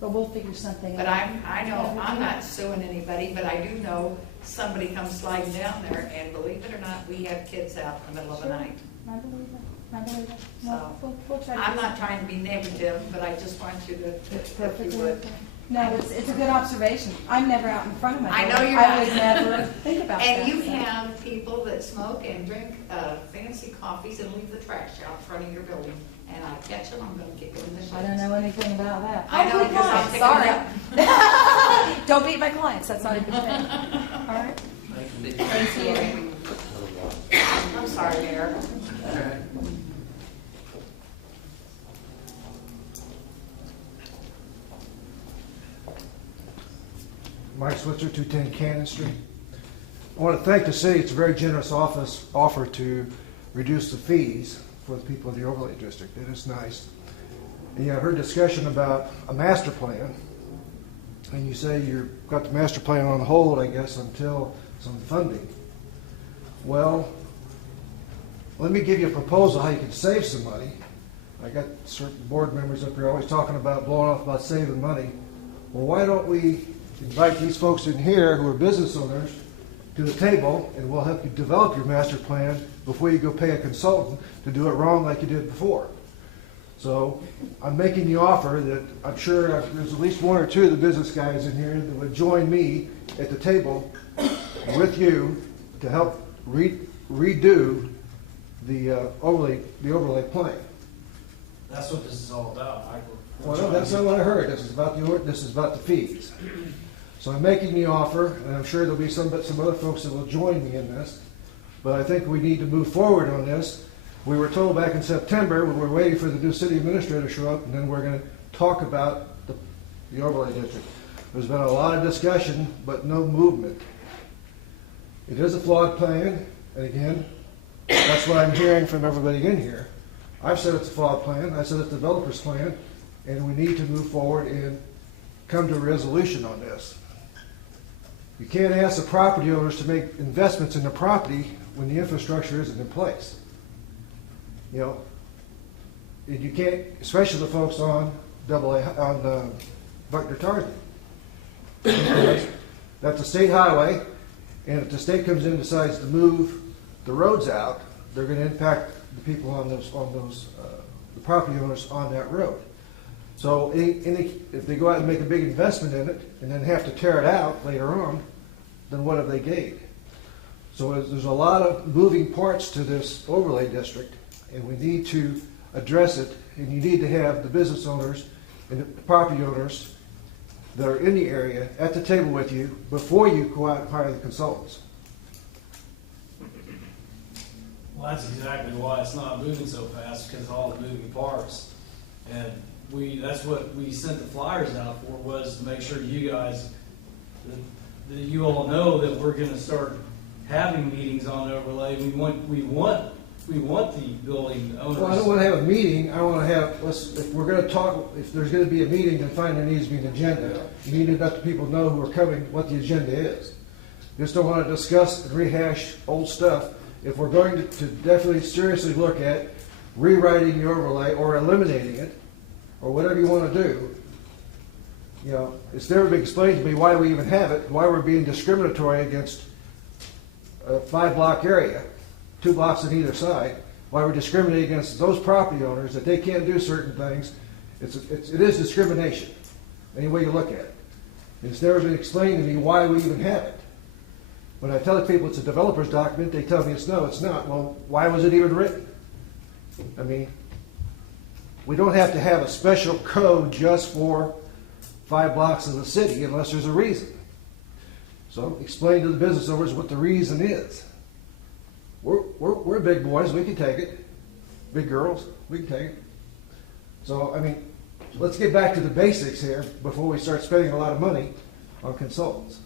but we'll figure something out. But I know, I'm not suing anybody, but I do know somebody comes sliding down there, and believe it or not, we have kids out in the middle of the Sure. night. I believe it. I believe it. So, We'll try to. I'm do not something. trying to be negative, but I just want you to, It's if perfectly you would. okay. No, it's a good observation. I'm never out in front of my I door. know you're I would not. never think about that. And you so. have people that smoke and drink fancy coffees and leave the trash out in front of your building, and I catch them, I'm gonna kick them in the shins. I don't know anything about that. I know, Hopefully because I'm clients, picking sorry. it Don't beat my clients, that's not a good thing. All right. Thank you. I'm sorry, Mayor. All right. Mike Switzer, 210 Cannon Street. I want to thank the city. It's a very generous offer to reduce the fees for the people of the overlay district. It is nice. And yeah, I heard discussion about a master plan, and you say you've got the master plan on hold, I guess, until some funding. Well, let me give you a proposal how you can save some money. I got certain board members up here always talking about blowing off about saving money. Well, why don't we invite these folks in here who are business owners to the table, and we'll help you develop your master plan before you go pay a consultant to do it wrong like you did before. So I'm making the offer that I'm sure there's at least one or two of the business guys in here that would join me at the table with you to help redo the overlay plan. That's what this is all about, Michael. Well, that's not what I heard. This is about the fees. So I'm making the offer, and I'm sure there'll be some other folks that will join me in this. But I think we need to move forward on this. We were told back in September, we were waiting for the new city administrator to show up, and then we're going to talk about the overlay district. There's been a lot of discussion, but no movement. It is a flawed plan, and again, that's what I'm hearing from everybody in here. I've said it's a flawed plan, I said it's a developer's plan, and we need to move forward and come to a resolution on this. You can't ask the property owners to make investments in the property when the infrastructure isn't in place. You know, and you can't, especially the folks on Buckner Tarzan. Because that's a state highway, and if the state comes in and decides to move the roads out, they're going to impact the people on those the property owners on that road. So if they go out and make a big investment in it and then have to tear it out later on, then what have they gained? So there's a lot of moving parts to this overlay district, and we need to address it, and you need to have the business owners and the property owners that are in the area at the table with you before you go out and hire the consultants. Well, that's exactly why it's not moving so fast, because of all the moving parts. And that's what we sent the flyers out for, was to make sure you guys, that you all know that we're gonna start having meetings on overlay. We want the building owners. Well, I don't want to have a meeting. I want to have, if we're going to talk, if there's going to be a meeting, then fine, there needs to be an agenda. You need to let the people know who are coming what the agenda is. Just don't want to discuss and rehash old stuff. If we're going to definitely seriously look at rewriting the overlay or eliminating it, or whatever you want to do, you know, it's never been explained to me why we even have it, why we're being discriminatory against a 5-block area, 2 blocks on either side, why we're discriminating against those property owners, that they can't do certain things. It is discrimination, any way you look at it. It's never been explained to me why we even have it. When I tell people it's a developer's document, they tell me it's not. Well, why was it even written? I mean, we don't have to have a special code just for 5 blocks of the city unless there's a reason. So explain to the business owners what the reason is. We're big boys, we can take it. Big girls, we can take it. So, I mean, let's get back to the basics here before we start spending a lot of money on consultants.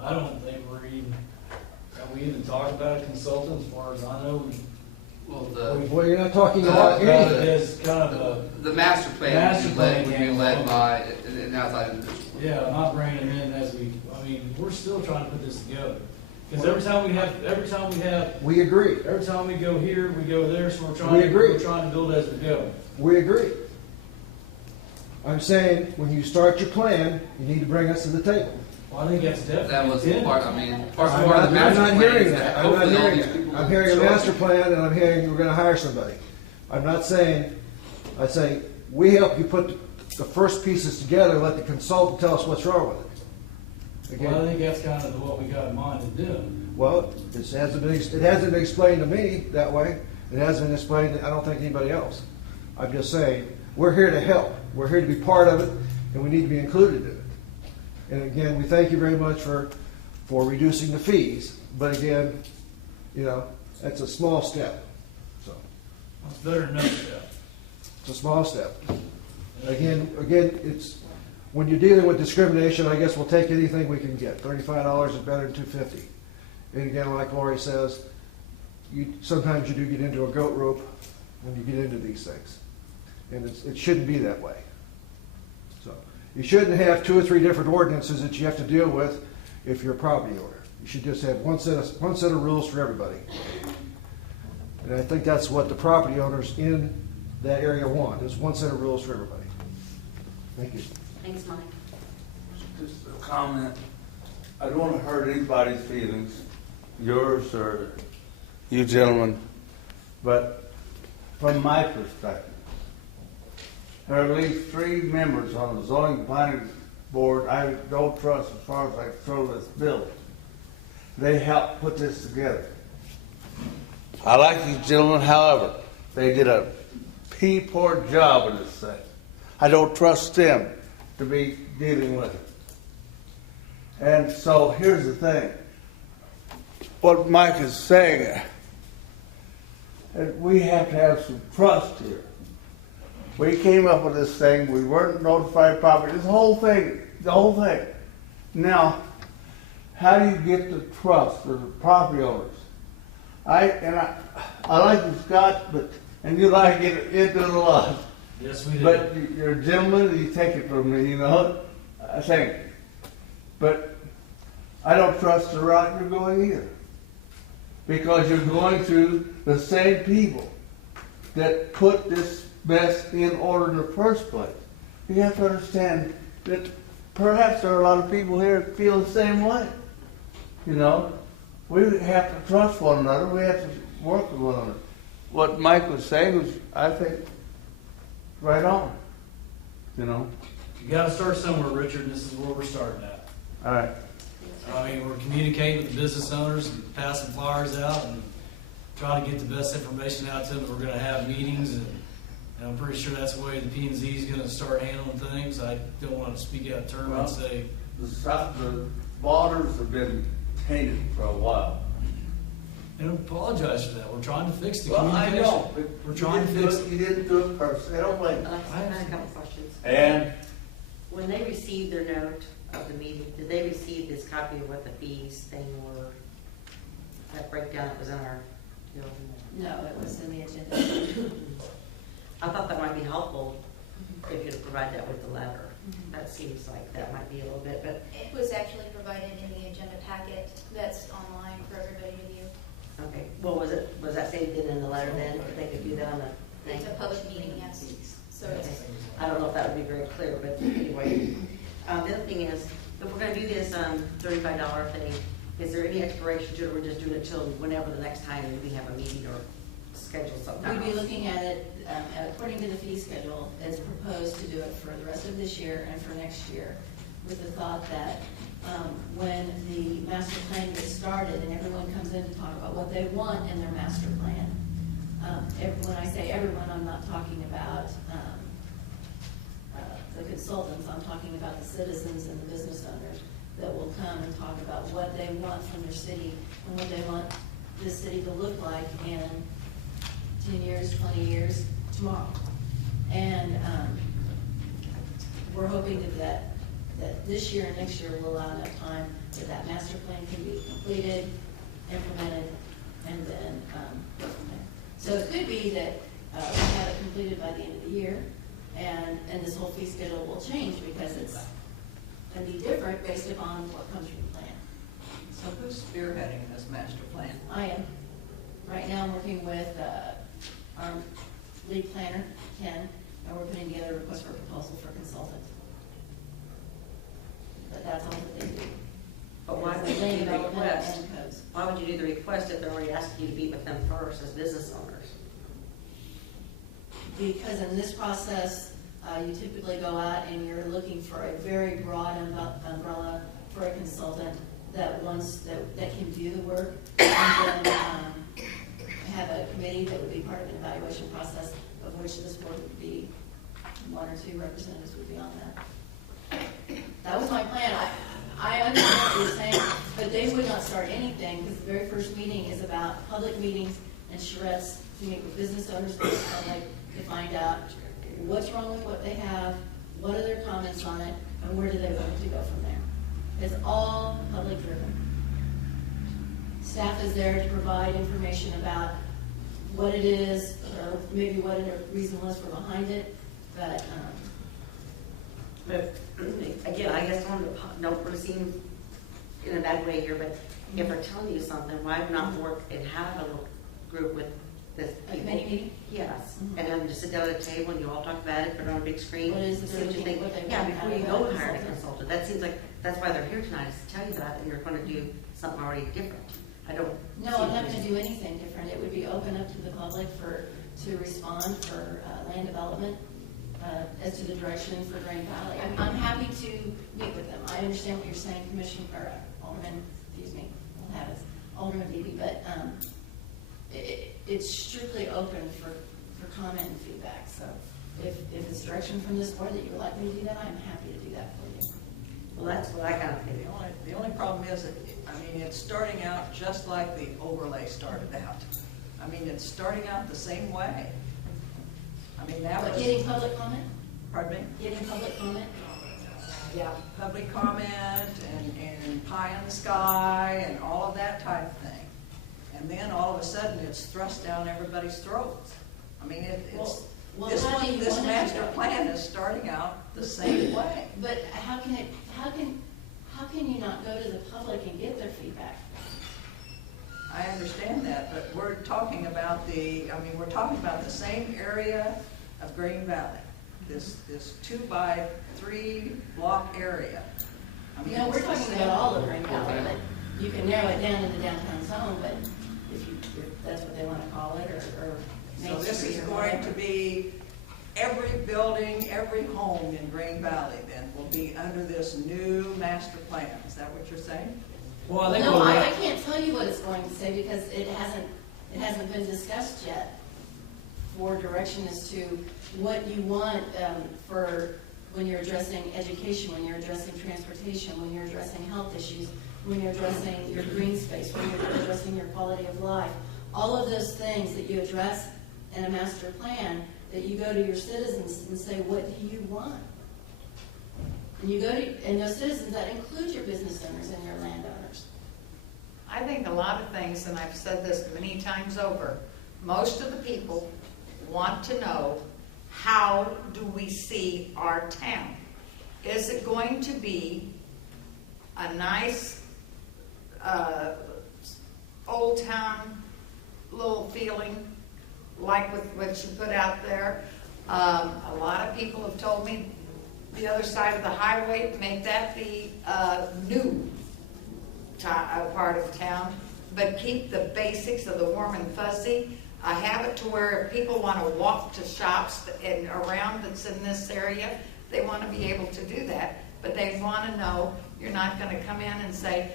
I don't think have we even talked about a consultant as far as I know? Well, you're not talking about anything. The master plan would be led by an outside individual. Yeah, not bringing them in I mean, we're still trying to put this together. Because every time we have. We agree. Every time we go here, we go there, so we're trying to build as we go. We agree. I'm saying, when you start your plan, you need to bring us to the table. Well, I think that's definitely. That was intended. part of the master plan. I'm not hearing that. I'm not Hopefully all hearing these that. people I'm hearing a show up. master plan, and I'm hearing we're going to hire somebody. I'm not saying, I say, we help you put the first pieces together, let the consultant tell us what's wrong with it. Again, Well, I think that's kind of what we got in mind to do. well, it hasn't been explained to me that way. It hasn't been explained to, I don't think, anybody else. I'm just saying, we're here to help. We're here to be part of it, and we need to be included in it. And again, we thank you very much for reducing the fees. But again, you know, that's a small step. So It's better than no step. it's a small step. Again, it's when you're dealing with discrimination, I guess we'll take anything we can get. $35 is better than $250. And again, like Lori says, sometimes you do get into a goat rope when you get into these things, and it shouldn't be that way. So you shouldn't have 2 or 3 different ordinances that you have to deal with if you're a property owner. You should just have one set of rules for everybody. And I think that's what the property owners in that area want, is one set of rules for everybody. Thank you. Thanks, Mike. Just a comment. I don't want to hurt anybody's feelings, yours or you gentlemen, but from my perspective, there are at least 3 members on the zoning planning board I don't trust as far as I control this building. They helped put this together. I like these gentlemen, however, they did a poor job of this thing. I don't trust them to be dealing with it. And so here's the thing. What Mike is saying, we have to have some trust here. We came up with this thing, we weren't notified properly. This whole thing the whole thing. Now, how do you get the trust of the property owners? I like you, Scott, and you like it into the lot. Yes, we do. But you're a gentleman, you take it from me, you know? I think. But I don't trust the route you're going either. Because you're going through the same people that put this mess in order in the first place. You have to understand that perhaps there are a lot of people here that feel the same way. You know? We have to trust one another. We have to work with one another. What Mike was saying was, I think, right on. You know? You gotta start somewhere, Richard, and this is where we're starting at. All right. I mean, we're communicating with the business owners and passing flyers out and trying to get the best information out to them. We're gonna have meetings, and I'm pretty sure that's the way the P&Z is gonna start handling things. I don't want to speak out of turn and say, The borders have been tainted for a while. I don't apologize for that. We're trying to fix the Well, I communication. know, but We're trying to fix it. You didn't do it personally. I don't blame you. I have a couple questions. And When they received their note of the meeting, did they receive this copy of what the fees thing were? That breakdown that was in our deal? No, it was in the agenda. I thought that might be helpful if you could provide that with the letter. That seems like that might be a little bit, but, It was actually provided in the agenda packet that's online for everybody to view. okay. Well, was that stated in the letter then, if they could do that on the thing? It's a public meeting, yes. So it's, I don't know if that would be very clear, but anyway. The other thing is, if we're gonna do this $35 thing, is there any expiration to it, or we're just doing it till whenever the next time we have a meeting or schedule something? We'd be looking at it, according to the fee schedule, it's proposed to do it for the rest of this year and for next year, with the thought that when the master plan gets started and everyone comes in to talk about what they want in their master plan, when I say everyone, I'm not talking about the consultants, I'm talking about the citizens and the business owners that will come and talk about what they want from their city and what they want this city to look like in 10 years, 20 years, tomorrow. And we're hoping that this year and next year will allow enough time that master plan can be completed, implemented, and then go from there. So it could be that we have it completed by the end of the year, and this whole fee schedule will change because it's going to be different based upon what comes from the plan. So who's spearheading this master plan? I am. Right now, I'm working with our lead planner, Ken, and we're putting together a request for proposal for consultants. But that's all that they do. But why would It's you land do the development request? and codes. Why would you do the request if they're already asking you to meet with them first as business owners? Because in this process, you typically go out and you're looking for a very broad umbrella for a consultant that can do the work, and then have a committee that would be part of an evaluation process, of which this board would be, 1 or 2 representatives would be on that. That was my plan. I understand what you're saying, but they would not start anything, because the very first meeting is about public meetings and charrettes to meet with business owners and the public to find out what's wrong with what they have, what are their comments on it, and where do they want it to go from there. It's all public driven. Staff is there to provide information about what it is, or maybe what the reason was for behind it, but, But again, I guess don't want to seem in a bad way here, but if they're telling you something, why not work and have a little group with this a people? committee meeting? Yes, Mhm. and then just sit down at a table and you all talk about it, put it on a big screen. What is the see what you thinking, think. what they Yeah, want before out you of go a and hire a consultant. consultant. That seems like, that's why they're here tonight, is to tell you that, and you're going to do something already different. I don't. No, I'm not gonna do anything different. It would be open up to the public to respond for land development as to the direction for Drain Valley. I'm happy to meet with them. I understand what you're saying, Alderman, Alderman Beebe, but it's strictly open for comment and feedback. So if it's direction from this board that you would like me to do that, I'm happy to do that for you. Well, that's what I kind of think. The only problem is that, I mean, it's starting out just like the overlay started out. I mean, it's starting out the same way. I mean, that But was. getting public comment? Pardon me? Getting public comment? Yeah, public comment and pie in the sky and all of that type of thing. And then all of a sudden, it's thrust down everybody's throats. I mean, it's, Well, this how do you this wanna do master that? plan is starting out the same way. But how can you not go to the public and get their feedback? I understand that, but we're talking about we're talking about the same area of Green Valley, this 2-by-3 block area. I mean, No, we're it's the talking same- about all of Green Valley, but you can narrow it down into downtown zone, but if that's what they want to call it, or So Main this Street is or going to whatever. be, every building, every home in Green Valley then will be under this new master plan. Is that what you're saying? Well, I think No, we'll I let- can't tell you what it's going to say because it hasn't been discussed yet for direction as to what you want for when you're addressing education, when you're addressing transportation, when you're addressing health issues, when you're addressing your green space, when you're addressing your quality of life. All of those things that you address in a master plan, that you go to your citizens and say, what do you want? And you go to, and those citizens, that includes your business owners and your landowners. I think a lot of things, and I've said this many times over, most of the people want to know, how do we see our town? Is it going to be a nice, old town little feeling, like with what you put out there? A lot of people have told me the other side of the highway, make that be new part of town, but keep the basics of the warm and fuzzy. Have it to where if people want to walk to shops and around that's in this area, they want to be able to do that. But they want to know you're not going to come in and say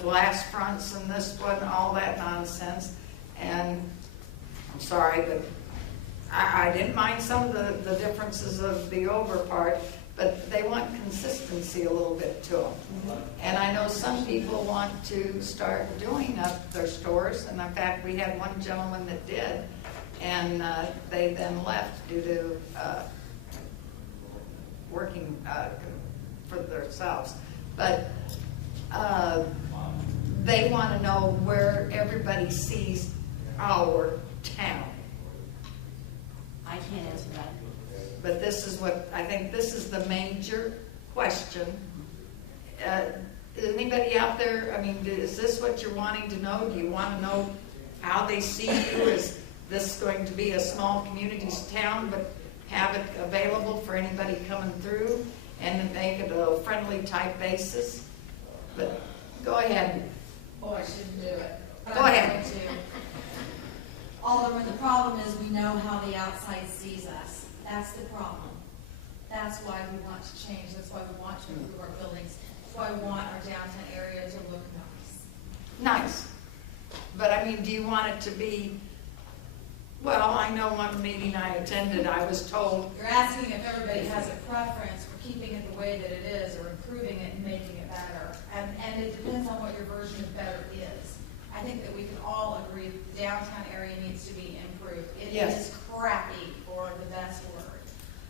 glass fronts and this one, all that nonsense. And I'm sorry, but I didn't mind some of the differences of the over part, but they want consistency a little bit to them. And I know some people want to start doing up their stores, and in fact, we had one gentleman that did, and they then left due to working for themselves. But they want to know where everybody sees our town. I can't answer that. But this is what, I think this is the major question. Is anybody out there, I mean, is this what you're wanting to know? Do you want to know how they see you? Is this going to be a small communities town, but have it available for anybody coming through and make it a friendly type basis? But go ahead. Oh, I shouldn't do it. But Go I'm ahead. going to. Alderman, the problem is we know how the outside sees us. That's the problem. That's why we want to change. That's why we want to improve our buildings. That's why we want our downtown area to look nice. Nice. But I mean, do you want it to be, well, I know one meeting I attended, I was told, You're asking if everybody has a preference for keeping it the way that it is or improving it and making it better. And it depends on what your version of better is. I think that we can all agree the downtown area needs to be improved. It Yes. is crappy, for the best word.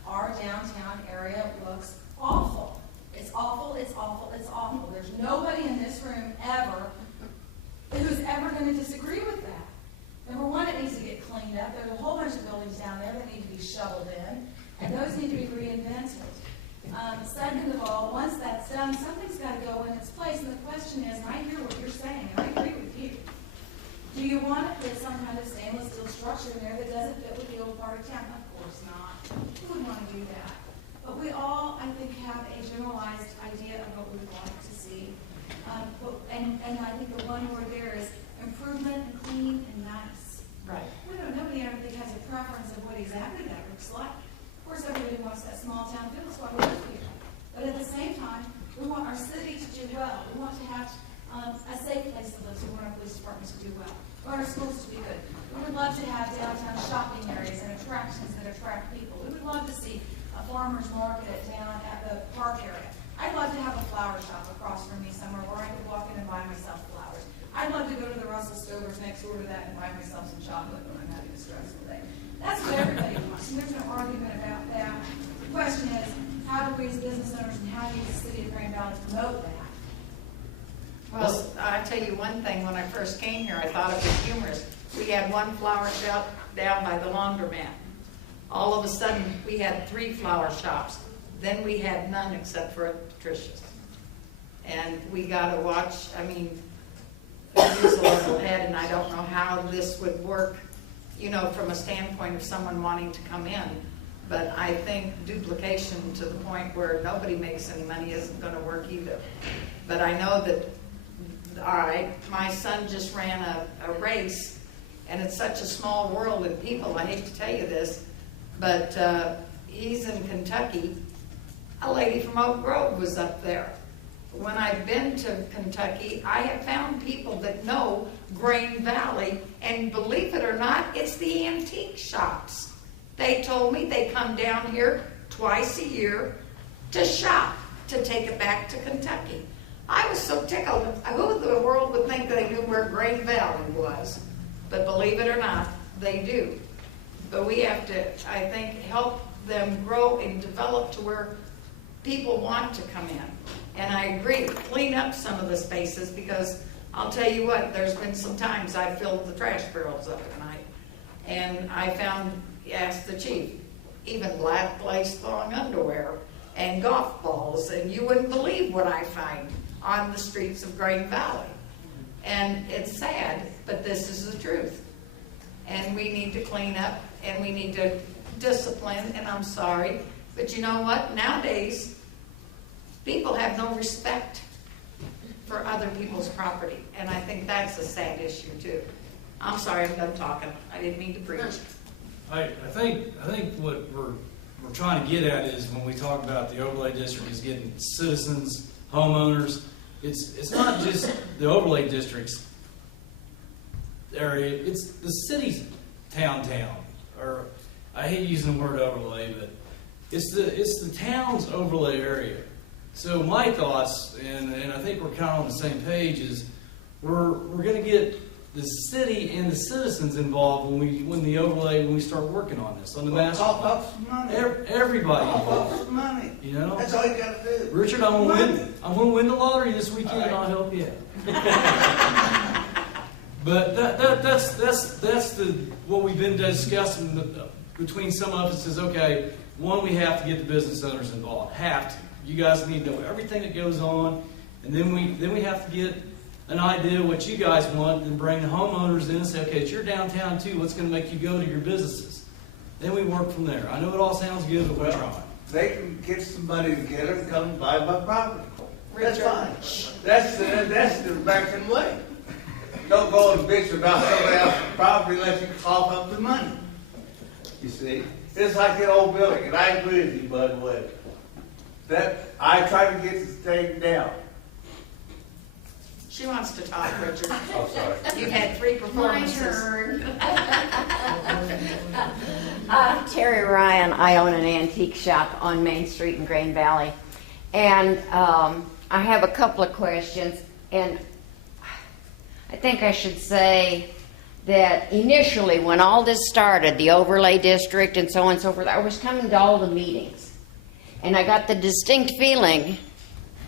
Our downtown area looks awful. It's awful, it's awful, it's awful. There's nobody in this room ever who's ever going to disagree with that. Number one, it needs to get cleaned up. There's a whole bunch of buildings down there that need to be shoveled in, and those need to be reinvented. Second of all, once that's done, something's got to go in its place, and the question is, and I hear what you're saying, and I agree with you, do you want to put some kind of stainless steel structure in there that doesn't fit with the old part of town? Of course not. Who would want to do that? But we all, I think, have a generalized idea of what we would like to see. And I think the one word there is improvement and clean and nice. right. Nobody, I don't think, has a preference of what exactly that looks like. Of course, everybody wants that small town feel. That's why we live here. But at the same time, we want our city to do well. We want to have a safe place to live, so we want our police departments to do well. We want our schools to be good. We would love to have downtown shopping areas and attractions that attract people. We would love to see a farmer's market down at the park area. I'd love to have a flower shop across from me somewhere where I could walk in and buy myself flowers. I'd love to go to the Russell Stovers next door to that and buy myself some chocolate when I'm having a stressful day. That's what everybody wants, and there's no argument about that. The question is, how do we as business owners and how we as the city of Grand Valley promote that? Well, I tell you one thing, when I first came here, I thought it was humorous. We had one flower shop down by the laundromat. All of a sudden, we had 3 flower shops. Then we had none except for Patricia's. And we gotta watch, I mean, it is a level head, and I don't know how this would work, you know, from a standpoint of someone wanting to come in. But I think duplication to the point where nobody makes any money isn't gonna work either. But I know that, all right, my son just ran a race, and it's such a small world of people, I hate to tell you this, but he's in Kentucky. A lady from Oak Grove was up there. When I've been to Kentucky, I have found people that know Grain Valley, and believe it or not, it's the antique shops. They told me they come down here twice a year to shop, to take it back to Kentucky. I was so tickled. Who in the world would think they knew where Grain Valley was? But believe it or not, they do. But we have to, I think, help them grow and develop to where people want to come in. And I agree, clean up some of the spaces, because I'll tell you what, there's been some times I filled the trash barrels up at night. And I found, asked the chief, even black lace thong underwear and golf balls, and you wouldn't believe what I find on the streets of Grain Valley. And it's sad, but this is the truth. And we need to clean up, and we need to discipline, and I'm sorry, but you know what? Nowadays, people have no respect for other people's property, and I think that's a sad issue too. I'm sorry, I'm done talking. I didn't mean to preach. I think what we're trying to get at is when we talk about the overlay district is getting citizens, homeowners. It's not just the overlay district's area. It's the city's town. Or I hate using the word overlay, but it's the town's overlay area. So my thoughts, and I think we're kind of on the same page, is we're going to get the city and the citizens involved when we start working on this on the master Cough plan. up some money. Everybody Cough involved. up some money. You know, That's all you got to do. Richard, I'm gonna win the lottery this weekend, and I'll help you out. But that's what we've been discussing between some of us is, okay, one, we have to get the business owners involved. Have to. You guys need to know everything that goes on, and then we have to get an idea of what you guys want, and bring the homeowners in and say, okay, it's your downtown too. What's going to make you go to your businesses? Then we work from there. I know it all sounds good, but we're trying. They can get some money together and come and buy my property. That's Richard. fine. That's the American way. Don't go and bitch about somebody else's property unless you cough up the money. You see? It's like the old building, and I agree with you, by the way. That I try to get this thing down. She wants to talk, Richard. Oh, sorry. You've had 3 My performances. turn. Terry Ryan, I own an antique shop on Main Street in Grain Valley. And I have a couple of questions. And I think I should say that initially when all this started, the overlay district and so on and so forth, I was coming to all the meetings. And I got the distinct feeling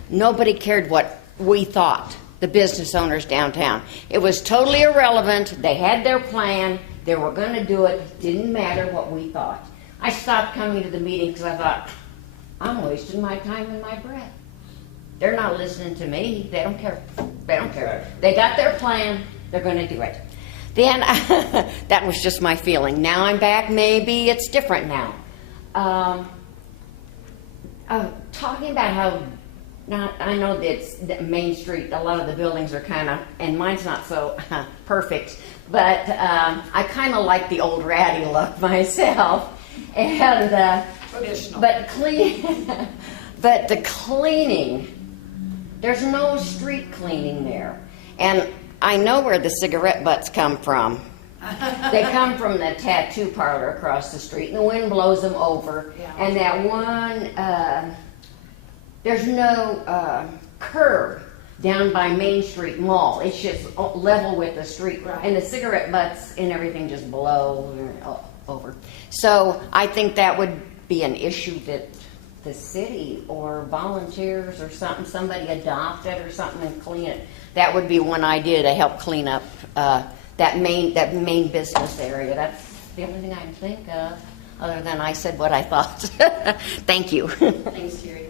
nobody cared what we thought, the business owners downtown. It was totally irrelevant. They had their plan. They were going to do it. It didn't matter what we thought. I stopped coming to the meeting because I thought, I'm wasting my time and my breath. They're not listening to me. They don't care. They don't care. They got their plan. They're going to do it. Then, that was just my feeling. Now I'm back. Maybe it's different now. Talking about how, I know that Main Street, a lot of the buildings are kind of, and mine's not so perfect, but I kind of like the old ratty look myself. And Traditional. but the cleaning, there's no street cleaning there. And I know where the cigarette butts come from. They come from the tattoo parlor across the street, and the wind blows them over. Yeah. And that one, there's no curb down by Main Street Mall. It's just level with the street. Right. And the cigarette butts and everything just blow over. So I think that would be an issue that the city or volunteers or something, somebody adopt it or something and clean it. That would be one idea to help clean up that main business area. That's the only thing I can think of, other than I said what I thought. Thank you. Thanks, Terry.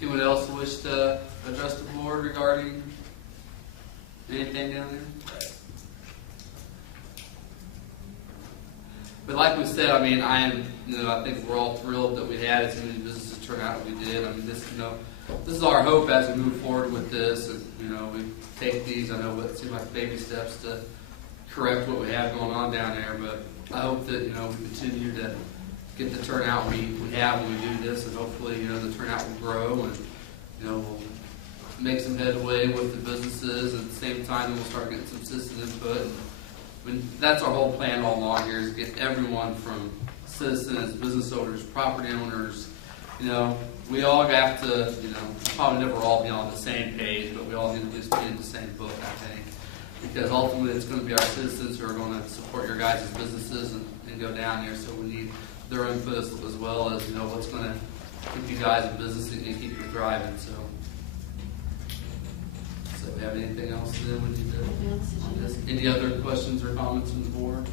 Anyone else wish to address the board regarding anything down there? But like we said, I mean, I think we're all thrilled that we had as many businesses turn out as we did. I mean, this is our hope as we move forward with this. And, we take these, I know what seem like baby steps to correct what we have going on down there. But I hope that, we continue to get the turnout we have when we do this. And hopefully, the turnout will grow and, we'll make some headway with the businesses. At the same time, we'll start getting some citizen input. That's our whole plan all along here, is get everyone from citizens, business owners, property owners. We all have to, probably never all be on the same page, but we all need to at least be in the same book, I think. Because ultimately it's going to be our citizens who are going to support your guys' businesses and go down there. So we need their input as well as, what's going to keep you guys in business and keep you thriving. So if we have anything else, then we need to. Any other questions or comments from the board?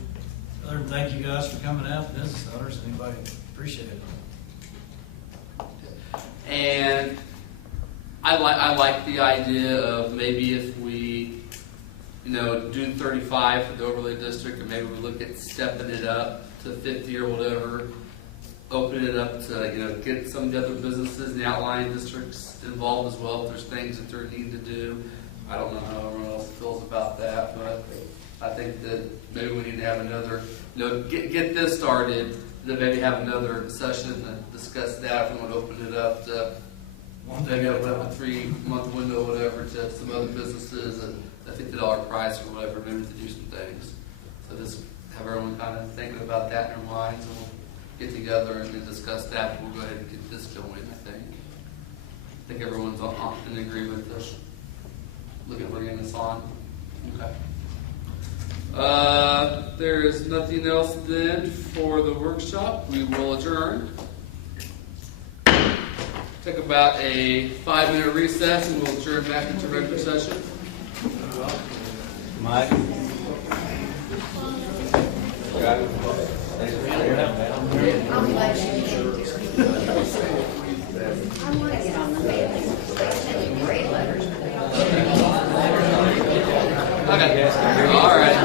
Other than thank you guys for coming out, business owners, anybody appreciate it. And I like the idea of maybe if we, do 35 for the overlay district, and maybe we look at stepping it up to 50 or whatever, open it up to, get some of the other businesses in the outlying districts involved as well if there's things that they're needing to do. I don't know how everyone else feels about that, but I think that maybe we need to have another, get this started, then maybe have another session and discuss that. If we want to open it up to maybe open up a 3-month window, or whatever, to some other businesses and a $50 price or whatever, maybe to do some things. So just have everyone kind of thinking about that in their minds, and we'll get together and then discuss that. We'll go ahead and get this going, I think everyone's in agreement with this. Look at bringing this on. Okay. There is nothing else then for the workshop. We will adjourn. Take about a 5-minute recess and we'll adjourn back into regular session. Mike? I want to get on the mailing. They send you great letters. Okay. All right.